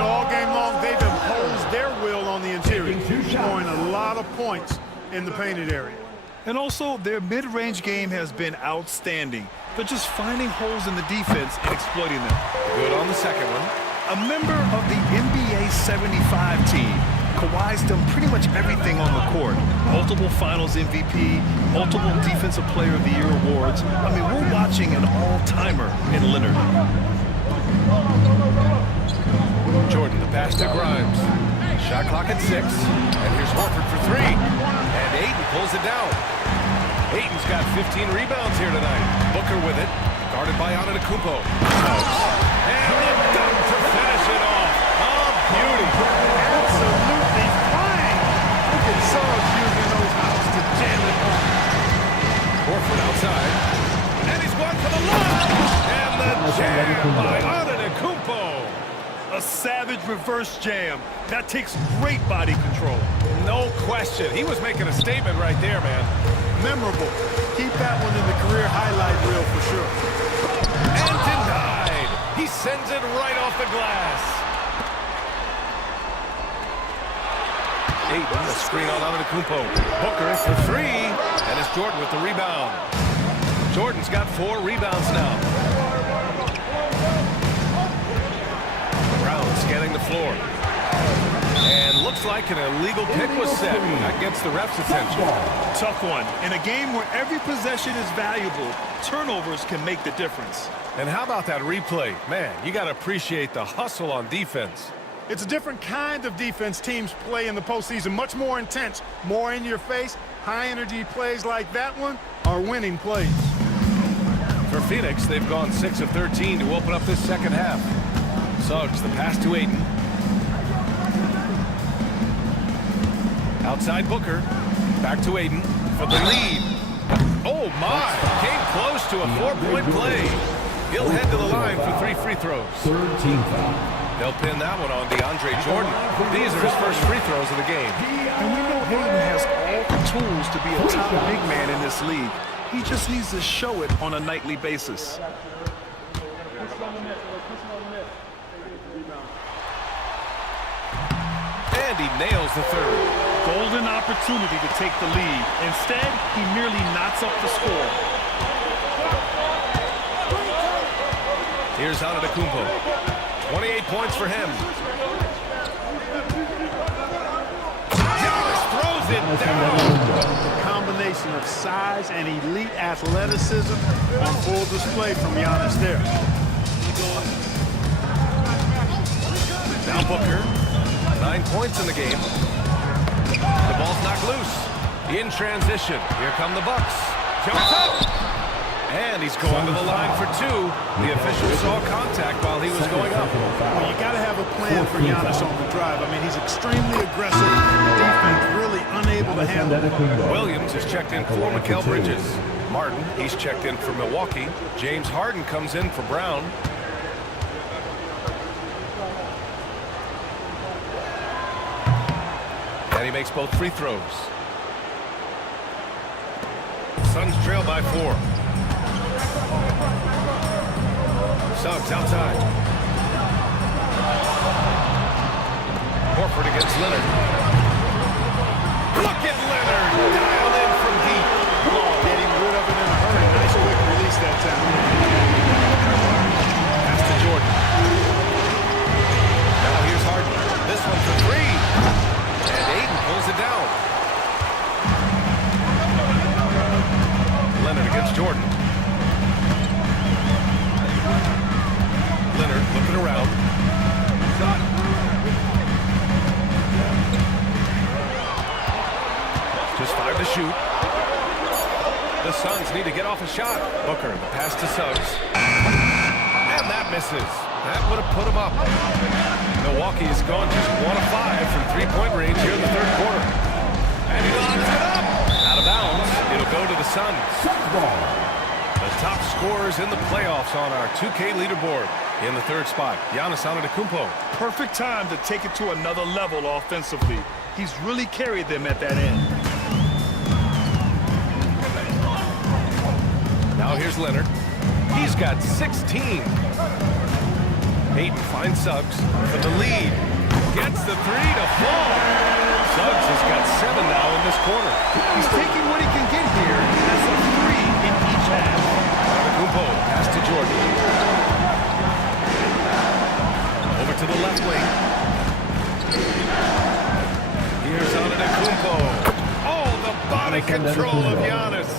know, all game long, they've imposed their will on the interior, scoring a lot of points in the painted area. And also, their mid-range game has been outstanding. They're just finding holes in the defense and exploiting them. Good on the second one. A member of the NBA 75 team, Kawhi's done pretty much everything on the court. Multiple Finals MVP, multiple Defensive Player of the Year awards. I mean, we're watching an all-timer in Leonard. Jordan, the pass to Grimes. Shot clock at 6. And here's Horford for 3. And Ayton pulls it down. Ayton's got 15 rebounds here tonight. Booker with it. Guarded by Antetokounmpo. And the dunk to finish it off. Oh, beauty. Absolutely fine. Look at Suggs using those outs to jam it home. Horford outside. And he's going for the lob. And the jam by Antetokounmpo. A savage reverse jam. That takes great body control. No question. He was making a statement right there, man. Memorable. Keep that one in the career highlight reel for sure. And denied. He sends it right off the glass. Ayton, the screen on Antetokounmpo. Booker for 3. And it's Jordan with the rebound. Jordan's got 4 rebounds now. Brown scanning the floor. And looks like an illegal pick was set. That gets the ref's attention. Tough one. In a game where every possession is valuable, turnovers can make the difference. And how about that replay? Man, you got to appreciate the hustle on defense. It's a different kind of defense teams play in the postseason. Much more intense, more in your face. High-energy plays like that one are winning plays. For Phoenix, they've gone 6 of 13 to open up this second half. Suggs, the pass to Ayton. Outside Booker. Back to Ayton for the lead. Oh, my. Came close to a 4-point play. He'll head to the line for 3 free throws. Third team foul. They'll pin that one on DeAndre Jordan. These are his first free throws of the game. And we know Hayden has all the tools to be a top big man in this league. He just needs to show it on a nightly basis. And he nails the third. Golden opportunity to take the lead. Instead, he merely knots up the score. Here's Antetokounmpo. 28 points for him. Giannis throws it down. The combination of size and elite athleticism on full display from Giannis there. Now Booker. 9 points in the game. The ball's knocked loose. In transition. Here come the Bucks. Jumps up. And he's going to the line for 2. The official saw contact while he was going up. Well, you got to have a plan for Giannis on the drive. I mean, he's extremely aggressive. Defense really unable to handle it. Williams is checked in for Mikal Bridges. Martin, he's checked in for Milwaukee. James Harden comes in for Brown. And he makes both free throws. Suns trail by 4. Suggs outside. Horford against Leonard. Look at Leonard. Dialed in from deep. Getting rid of an off a shot. Booker, the pass to Suggs. And that misses. That would have put him up. Milwaukee has gone just 1 of 5 from three-point range here in the third quarter. And he lobs it up. Out of bounds. It'll go to the Suns. The top scorers in the playoffs on our 2K leaderboard. In the third spot, Giannis Antetokounmpo. Perfect time to take it to another level offensively. He's really carried them at that end. Now here's Leonard. He's got 16. Ayton finds Suggs for the lead. Gets the three to fall. Suggs has got 7 now in this quarter. He's taking what he can get here. That's a 3 in each half. Antetokounmpo, pass to Jordan. Over to the left wing. Here's Antetokounmpo. Oh, the body control of Giannis.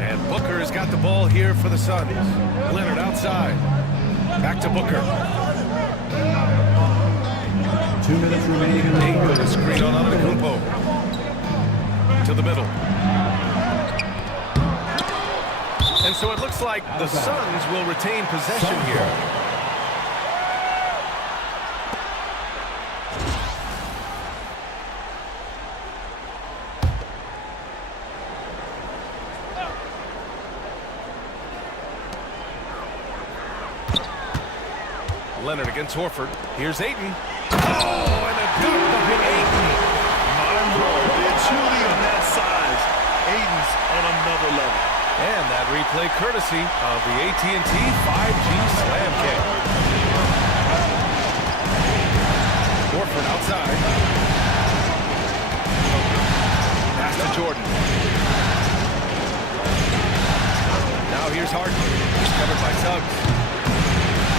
And Booker has got the ball here for the Suns. Leonard outside. Back to Booker. 2 minutes remaining in the Ayton third. with a screen on Antetokounmpo. To the middle. And so it looks like the Suns will retain possession here. Leonard against Horford. Here's Ayton. Oh, and a dunk by Ayton. My Lord, the agility on that size. Ayton's on another level. And that replay courtesy of the AT&T 5G Slam Kick. Horford outside. Pass to Jordan. Now here's Harden. He's covered by Suggs.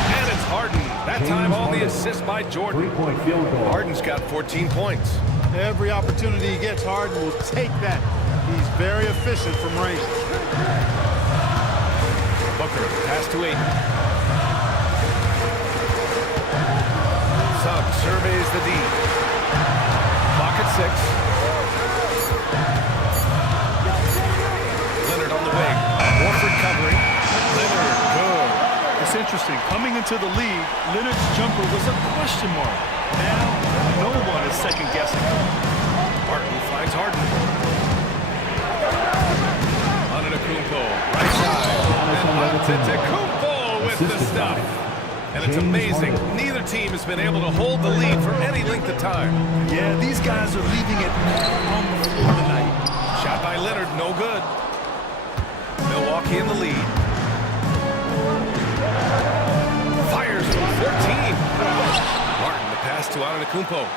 And it's Harden. That time on the assist by Jordan. Three-point field goal. Harden's got 14 points. Every opportunity he gets, Harden will take that. He's very efficient from range. Booker, pass to Ayton. Suggs surveys the D. Clock at 6. Leonard on the wing. Horford covering. Leonard, good. It's interesting. Coming into the league, Leonard's jumper was a question mark. Now, no one is second-guessing. Martin finds Harden. Antetokounmpo, right side. And Antetokounmpo with the stuff. And it's amazing. Neither team has been able to hold the lead for any length of time. Yeah, these guys are leaving it on the floor tonight. Shot by Leonard, no good. Milwaukee in the lead. Fires from 14. Martin, the pass to Antetokounmpo.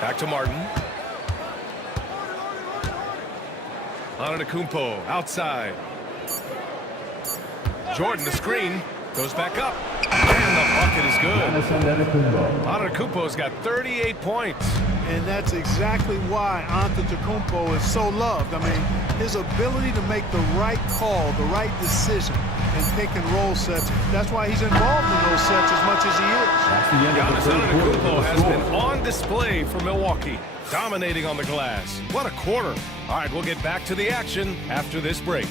Back to Martin. Antetokounmpo outside. Jordan, the screen, goes back up. And the bucket is good. Antetokounmpo's got 38 points. And that's exactly why Antetokounmpo is so loved. I mean, his ability to make the right call, the right decision, and pick and roll sets. That's why he's involved in those sets as much as he is. Giannis Antetokounmpo has been on display for Milwaukee, dominating on the glass. What a quarter. All right, we'll get back to the action after this break.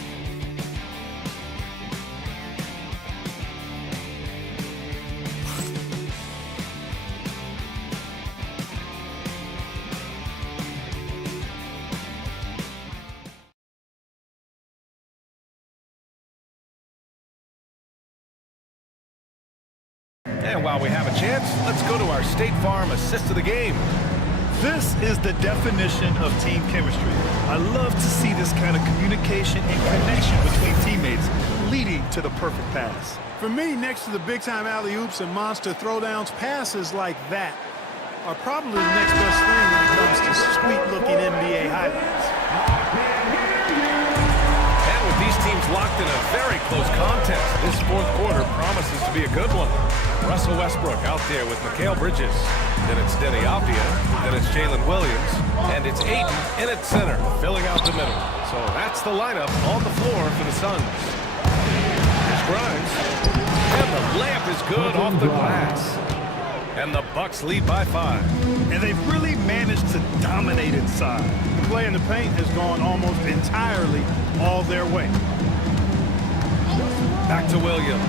And while we have a chance, let's go to our State Farm assist of the game. This is the definition of team chemistry. I love to see this kind of communication and connection between teammates leading to the perfect pass. For me, next to the big-time alley-oops and monster throwdowns, passes like that are probably the next best thing when it comes to sweet-looking NBA highlights. And with these teams locked in a very close contest, this fourth quarter promises to be a good one. Russell Westbrook out there with Mikal Bridges. Then it's Denny Avdia. Then it's Jalen Williams. And it's Ayton in at center, filling out the middle. So that's the lineup on the floor for the Suns. Here's Grimes. And the layup is good off the glass. And the Bucks lead by 5. And they've really managed to dominate inside. play in the paint has gone almost entirely all their way. Back to Williams.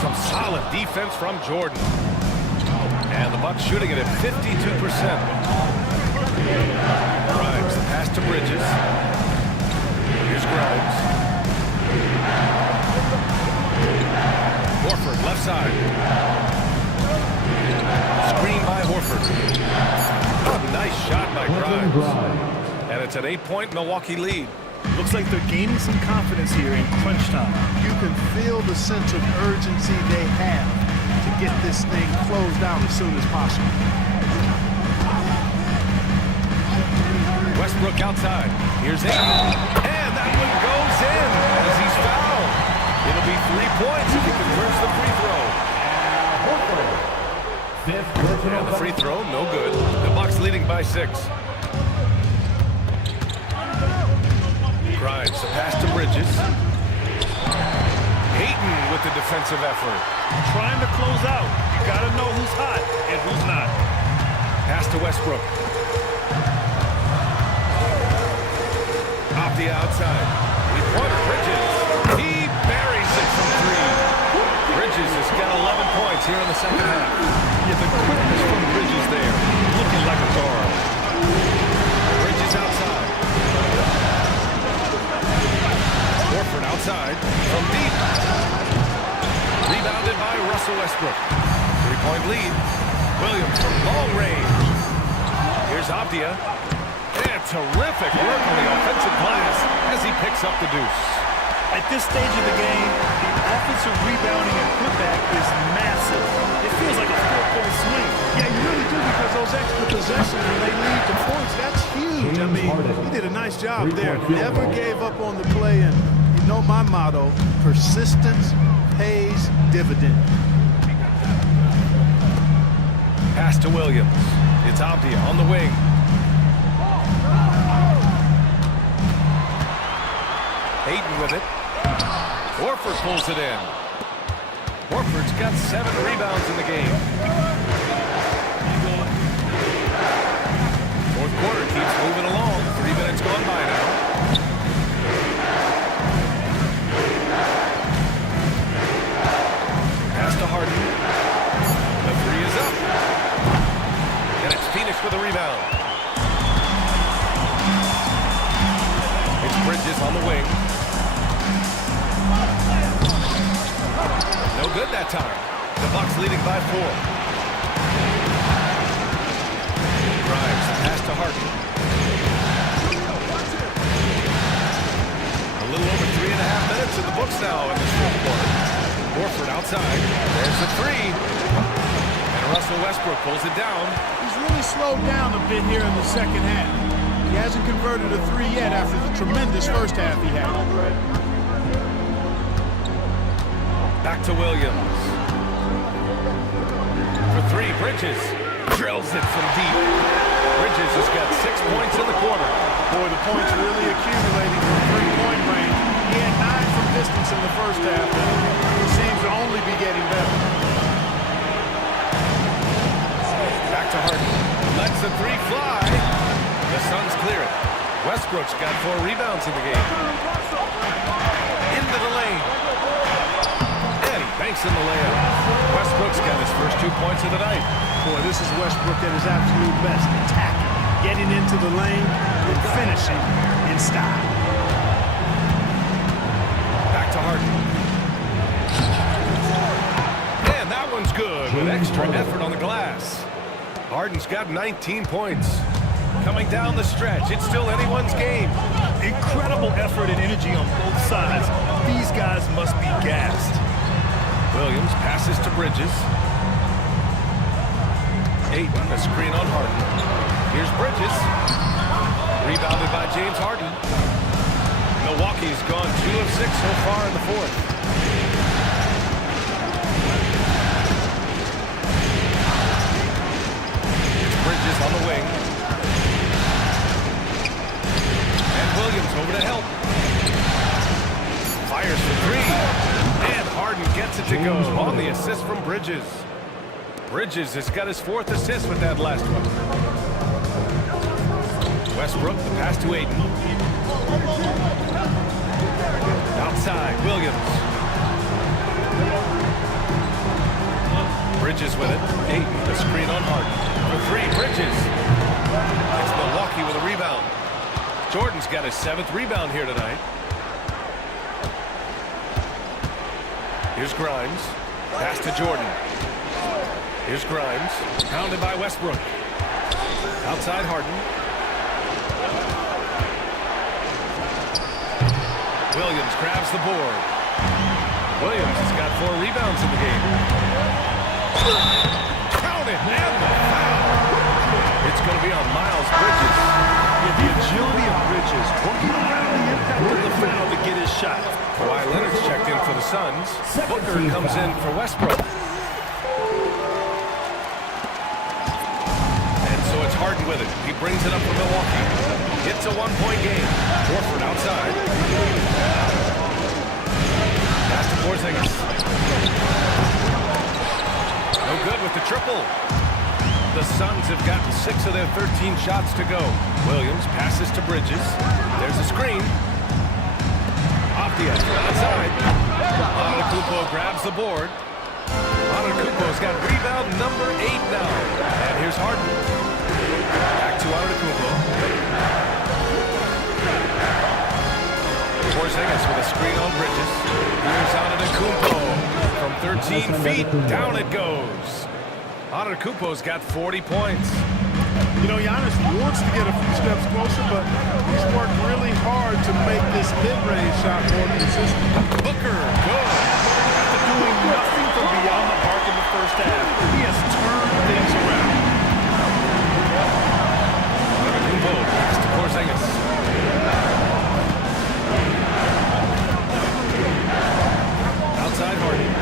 Some solid defense from Jordan. And the Bucks shooting it at 52%. Grimes, the pass to Bridges. Here's Grimes. Horford, left side. Screen by Horford. Oh, nice shot by Grimes. And it's an 8-point Milwaukee lead. Looks like they're gaining some confidence here in crunch time. You can feel the sense of urgency they have to get this thing closed out as soon as possible. Westbrook outside. Here's Ayton. And that one goes in as he's fouled. It'll be 3 points if he converts the free throw. And the free throw, no good. The Bucks leading by 6. Grimes, the pass to Bridges. Ayton with the defensive effort. Trying to close out. You got to know who's hot and who's not. Pass to Westbrook. Off the outside. Three-pointer, Bridges. He buries it from 3. Bridges has got 11 points here in the second half. Yeah, the quickness from Bridges there. Looking like a guard. Bridges outside. Horford outside from deep. Rebounded by Russell Westbrook. 3-point lead. Williams from long range. Here's Abdia. And terrific work on the offensive glass as he picks up the deuce. At this stage of the game, the offensive rebounding and putback is massive. It feels like a 4-point swing. Yeah, you really do, because those extra possessions when they lead to points, that's huge. I mean, he did a nice job there. Never gave up on the play, and you know my motto, persistence pays dividends. Pass to Williams. It's Abdia on the wing. Ayton with it. Horford pulls it in. Horford's got 7 rebounds in the game. Fourth quarter keeps moving along. 3 minutes gone by now. Pass to Harden. The 3 is up. And it's Phoenix with a rebound. It's Bridges on the wing. No good that time. The Bucks leading by 4. Grimes, pass to Harden. A little over 3.5 minutes in the books now in this fourth quarter. Horford outside. There's the 3. And Russell Westbrook pulls it down. He's really slowed down a bit here in the second half. He hasn't converted a 3 yet after the tremendous first half he had. Back to Williams. For 3, Bridges drills it from deep. Bridges has got 6 points in the quarter. Boy, the points really accumulating from 3-point range. He had 9 from distance in the first half, and he seems to only be getting better. Back to Harden. Lets the 3 fly. The Suns clear it. Westbrook's got 4 rebounds in the game. Into the lane. And he banks in the layup. Westbrook's got his first 2 points of the night. Boy, this is Westbrook at his absolute best. Attacking, getting into the lane, and finishing in style. Back to Harden. And that one's good with extra effort on the glass. Harden's got 19 points. Coming down the stretch, it's still anyone's game. Incredible effort and energy on both sides. These guys must be gassed. Williams passes to Bridges. Ayton, a screen on Harden. Here's Bridges. Rebounded by James Harden. Milwaukee's gone 2 of 6 so far in the fourth. It's Bridges on the wing. Williams over to help. Fires for 3. And Harden gets it to go on the assist from Bridges. Bridges has got his 4th assist with that last one. Westbrook, the pass to Aiden. Outside, Williams. Bridges with it. Aiden, the screen on Harden. For three, Bridges. It's Milwaukee with a rebound. Jordan's got his 7th rebound here tonight. Here's Grimes. Pass to Jordan. Here's Grimes. Pounded by Westbrook. Outside Harden. Williams grabs the board. Williams has got 4 rebounds in the game. Count it, and the foul. It's going to be on Miles Bridges. The agility of Bridges working around the impact of the foul to get his shot. Kawhi Leonard's checked in for the Suns. Booker comes in for Westbrook. And so it's Harden with it. He brings it up for Milwaukee. It's a 1-point game. Horford outside. Pass to Porzingis. No good with the triple. The Suns have gotten 6 of their 13 shots to go. Williams passes to Bridges. There's a screen. Off the edge, outside. Antetokounmpo grabs the board. Antetokounmpo's got rebound number 8 now. And here's Harden. Back to Antetokounmpo. Porzingis with a screen on Bridges. Here's Antetokounmpo. From 13 feet, down it goes. Antetokounmpo's got 40 points. You know, Giannis wants to get a few steps closer, but he's worked really hard to make this mid-range shot more consistent. Booker, good. After doing nothing from beyond the arc in the first half, he has turned things around. Antetokounmpo pass to Porzingis. Outside Harden.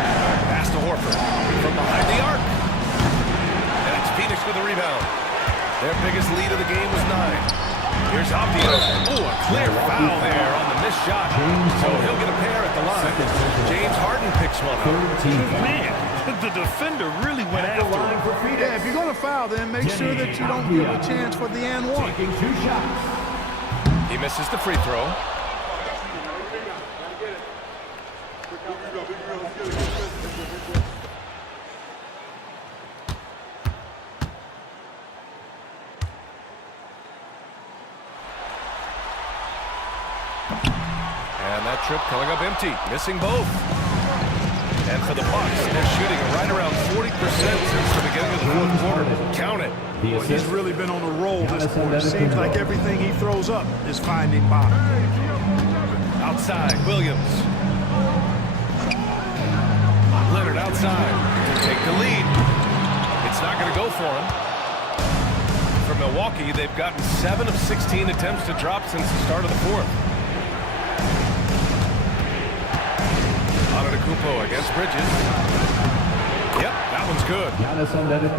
Pass to Horford. From behind the arc. And it's Phoenix with a rebound. Their biggest lead of the game was 9. Here's Optio. Oh, a clear foul there on the missed shot. So he'll get a pair at the line. James Harden picks one up. Man, the defender really went after him. Yeah, if you're going to foul, then make sure that you don't give a chance for the and one. Taking 2 shots. He misses the free throw. And that trip coming up empty, missing both. And for the Bucks, they're shooting right around 40% since the beginning of the 4th quarter. Count it. Well, he's really been on a roll this quarter. Seems like everything he throws up is finding bottom. Outside, Williams. Leonard outside to take the lead. It's not going to go for him. For Milwaukee, they've gotten 7 of 16 attempts to drop since the start of the 4th. Antetokounmpo against Bridges. Yep, that one's good.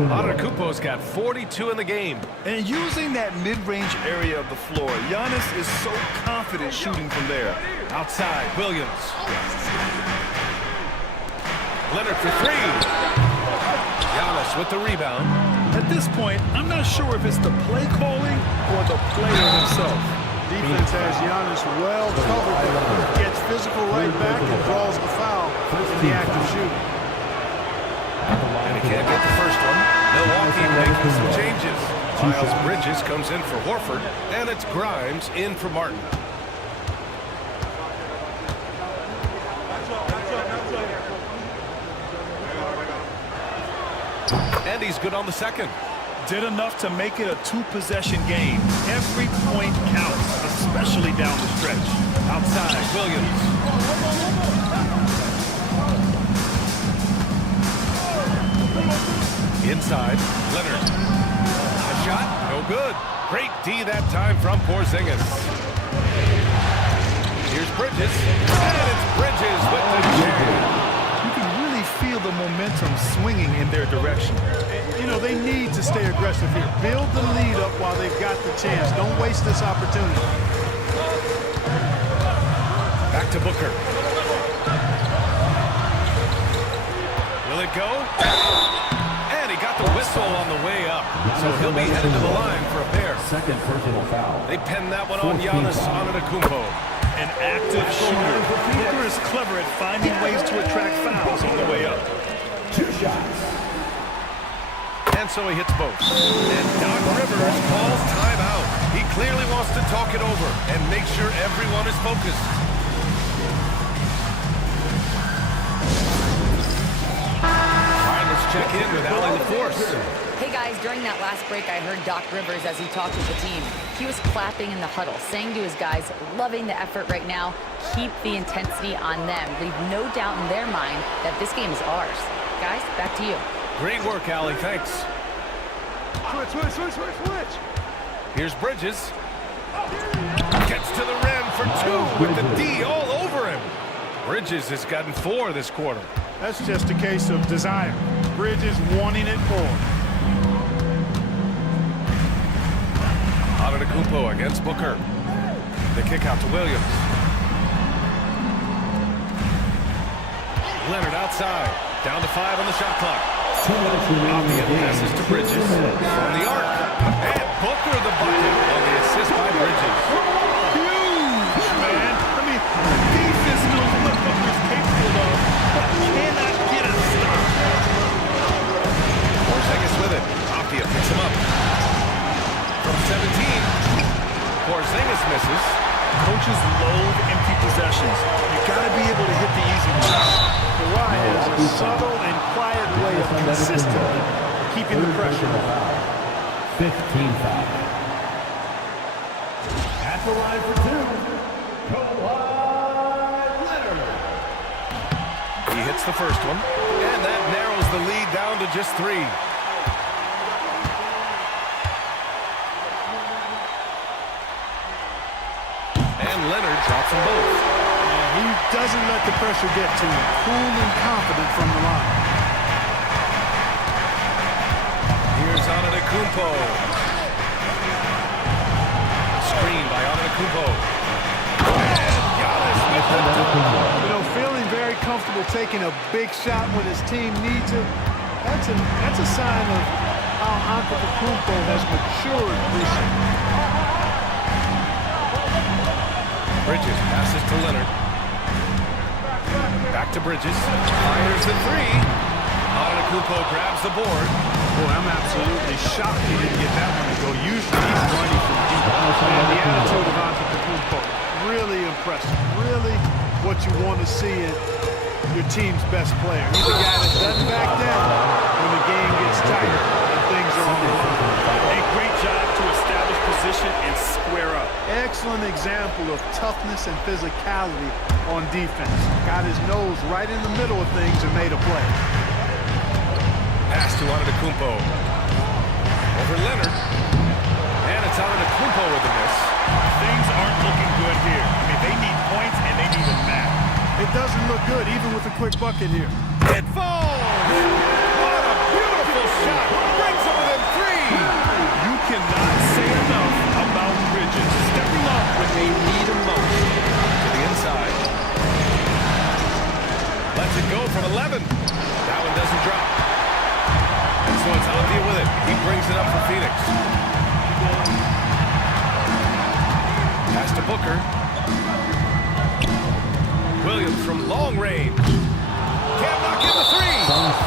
Antetokounmpo's got 42 in the game. And using that mid-range area of the floor, Giannis is so confident shooting from there. Outside, Williams. Leonard for 3. Giannis with the rebound. At this point, I'm not sure if it's the play calling or the player himself. Defense has Giannis well covered. Gets physical right back and draws the foul in the act of shooting. And he can't get the first one. Milwaukee making some changes. Miles Bridges comes in for Horford, and it's Grimes in for Martin. And he's good on the second. Did enough to make it a 2-possession game. Every point counts, especially down the stretch. Outside, Williams. Inside, Leonard. A shot, no good. Great D that time from Porzingis. Here's Bridges. And it's Bridges with the jam. You can really feel the momentum swinging in their direction. You know, they need to stay aggressive here. Build the lead up while they've got the chance. Don't waste this opportunity. Back to Booker. Will it go? And he got the whistle. whistle on the way up, so he'll be headed to the line for a pair. Second personal foul. They pen that one on Giannis Antetokounmpo. An active shooter. Booker is clever at finding ways to attract fouls on the way up. 2 shots. And so he hits both. And Doc Rivers calls timeout. He clearly wants to talk it over and make sure everyone is focused. All right, let's check in with Allie LaForce. Hey guys, during that last break, I heard Doc Rivers as he talked with the team. He was clapping in the huddle, saying to his guys, loving the effort right now, keep the intensity on them. Leave no doubt in their mind that this game is ours. Guys, back to you. Great work, Allie. Thanks. Switch. Here's Bridges. Gets to the rim for 2 with the D all over him. Bridges has gotten 4 this quarter. That's just a case of desire. Bridges wanting it more. Antetokounmpo against Booker. The kick out to Williams. Leonard outside. Down to 5 on the shot clock. Lafayette passes to Bridges on the arc. And Booker the bucket on the assist by Bridges. Huge, man. I mean, defense knows what Booker's capable of, but cannot get a stop. Porzingis with it. Lafayette picks him up. From 17. Porzingis misses. Coaches loathe empty possessions. You got to be able to hit the easy ones. Kawhi has a subtle and quiet way of consistently keeping the pressure on. 15 foul. At the line for 2, Kawhi Leonard. He hits the first one, and that narrows the lead down to just 3. And Leonard drops them both. He doesn't let the pressure get to him. Cool and confident from the line. Here's Antetokounmpo. Screen by Antetokounmpo. And Giannis with the dunk. You know, feeling very comfortable taking a big shot when his team needs it. That's a sign of how Antetokounmpo has matured recently. Bridges passes to Leonard. Back to Bridges. Fires the 3. Antetokounmpo grabs the board. Boy, I'm absolutely shocked he didn't get that one to go. Usually he's running from deep. And the attitude of Antetokounmpo, really impressive. Really what you want to see in your team's best player. He's a guy that doesn't back down when the game gets tight and things are on the line. A great job to establish position and square up. Excellent example of toughness and physicality on defense. Got his nose right in the middle of things and made a play. Pass to Antetokounmpo. Over Leonard. And it's Antetokounmpo with the miss. Things aren't looking good here. I mean, they need points and they need them back. It doesn't look good, even with a quick bucket here. It falls! What a beautiful shot! Brings it within 3! You cannot say enough about Bridges stepping up when they need him most. To the inside. Lets it go from 11. That one doesn't drop. And so it's Avdia with it. He brings it up for Phoenix. Pass to Booker. Williams from long range. Can't knock in the 3.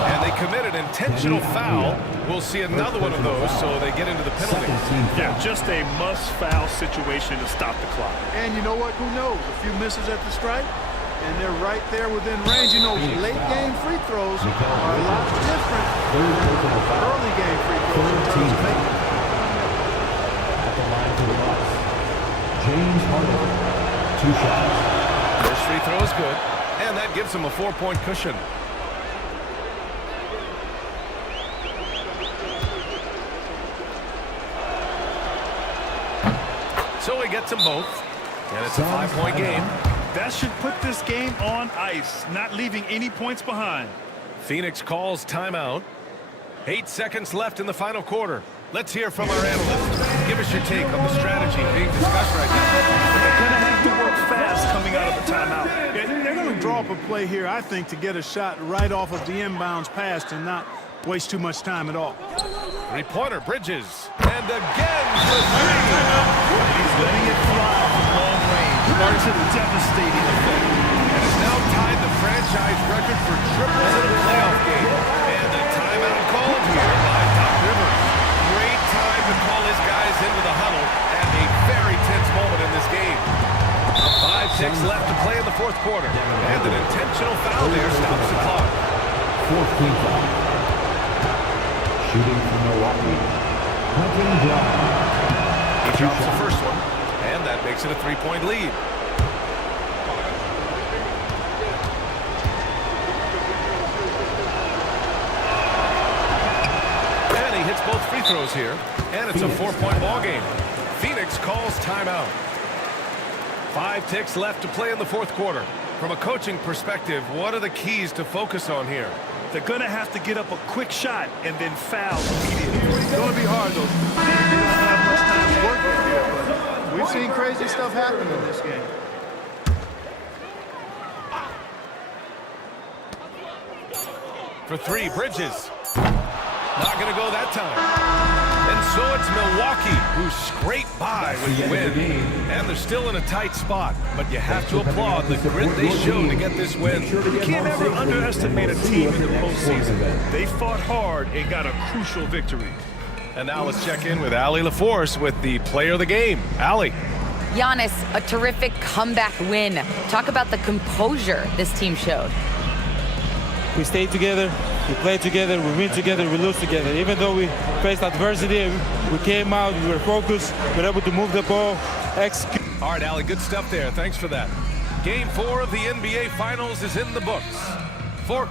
And they commit an intentional foul. We'll see another one of those, so they get into the penalty. Yeah, just a must-foul situation to stop the clock. And you know what? Who knows? A few misses at the stripe, and they're right there within range. You know, late-game free throws are a lot different than early-game free throws in terms of making. At the line for the Bucks, James Harden. 2 shots. First free throw is good, and that gives him a 4-point cushion. So he gets them both, and it's a 5-point game. That should put this game on ice, not leaving any points behind. Phoenix calls timeout. 8 seconds left in the final quarter. Let's hear from our analyst. Give us your take on the strategy being discussed right now. They're going to have to work fast coming out of the timeout. They're going to draw up a play here, I think, to get a shot right off of the inbounds pass and not waste too much time at all. Three-pointer, Bridges. And again for three. He's letting it fly from long range. Starts a devastating effect. And has now tied the franchise record for triples in a playoff game. And a timeout called here by Doc Rivers. Great time to call his guys into the huddle at a very tense moment in this game. 5-6 left to play in the fourth quarter. And an intentional foul there stops the clock. Fourth team foul. Shooting from Milwaukee, Quentin Brown. He drops the first one, and that makes it a three-point lead. And he hits both free throws here, and it's a four-point ball game. Phoenix calls timeout. 5 ticks left to play in the fourth quarter. From a coaching perspective, what are the keys to focus on here? They're going to have to get up a quick shot and then foul immediately. It's going to be hard, though. They don't have much time to work with here, but we've seen crazy stuff happen in this game. For three, Bridges. Not going to go that time. And so it's Milwaukee who scrape by with the win. And they're still in a tight spot, but you have to applaud the grit they showed to get this win. You can't ever underestimate a team in the postseason. They fought hard and got a crucial victory. And now let's check in with Allie LaForce with the player of the game. Allie. Giannis, a terrific comeback win. Talk about the composure this team showed. We stayed together, we played together, we win together, we lose together. Even though we faced adversity, we came out, we were focused, we were able to move the ball, execute. All right, Allie, good stuff there. Thanks for that. Game 4 of the NBA Finals is in the books. For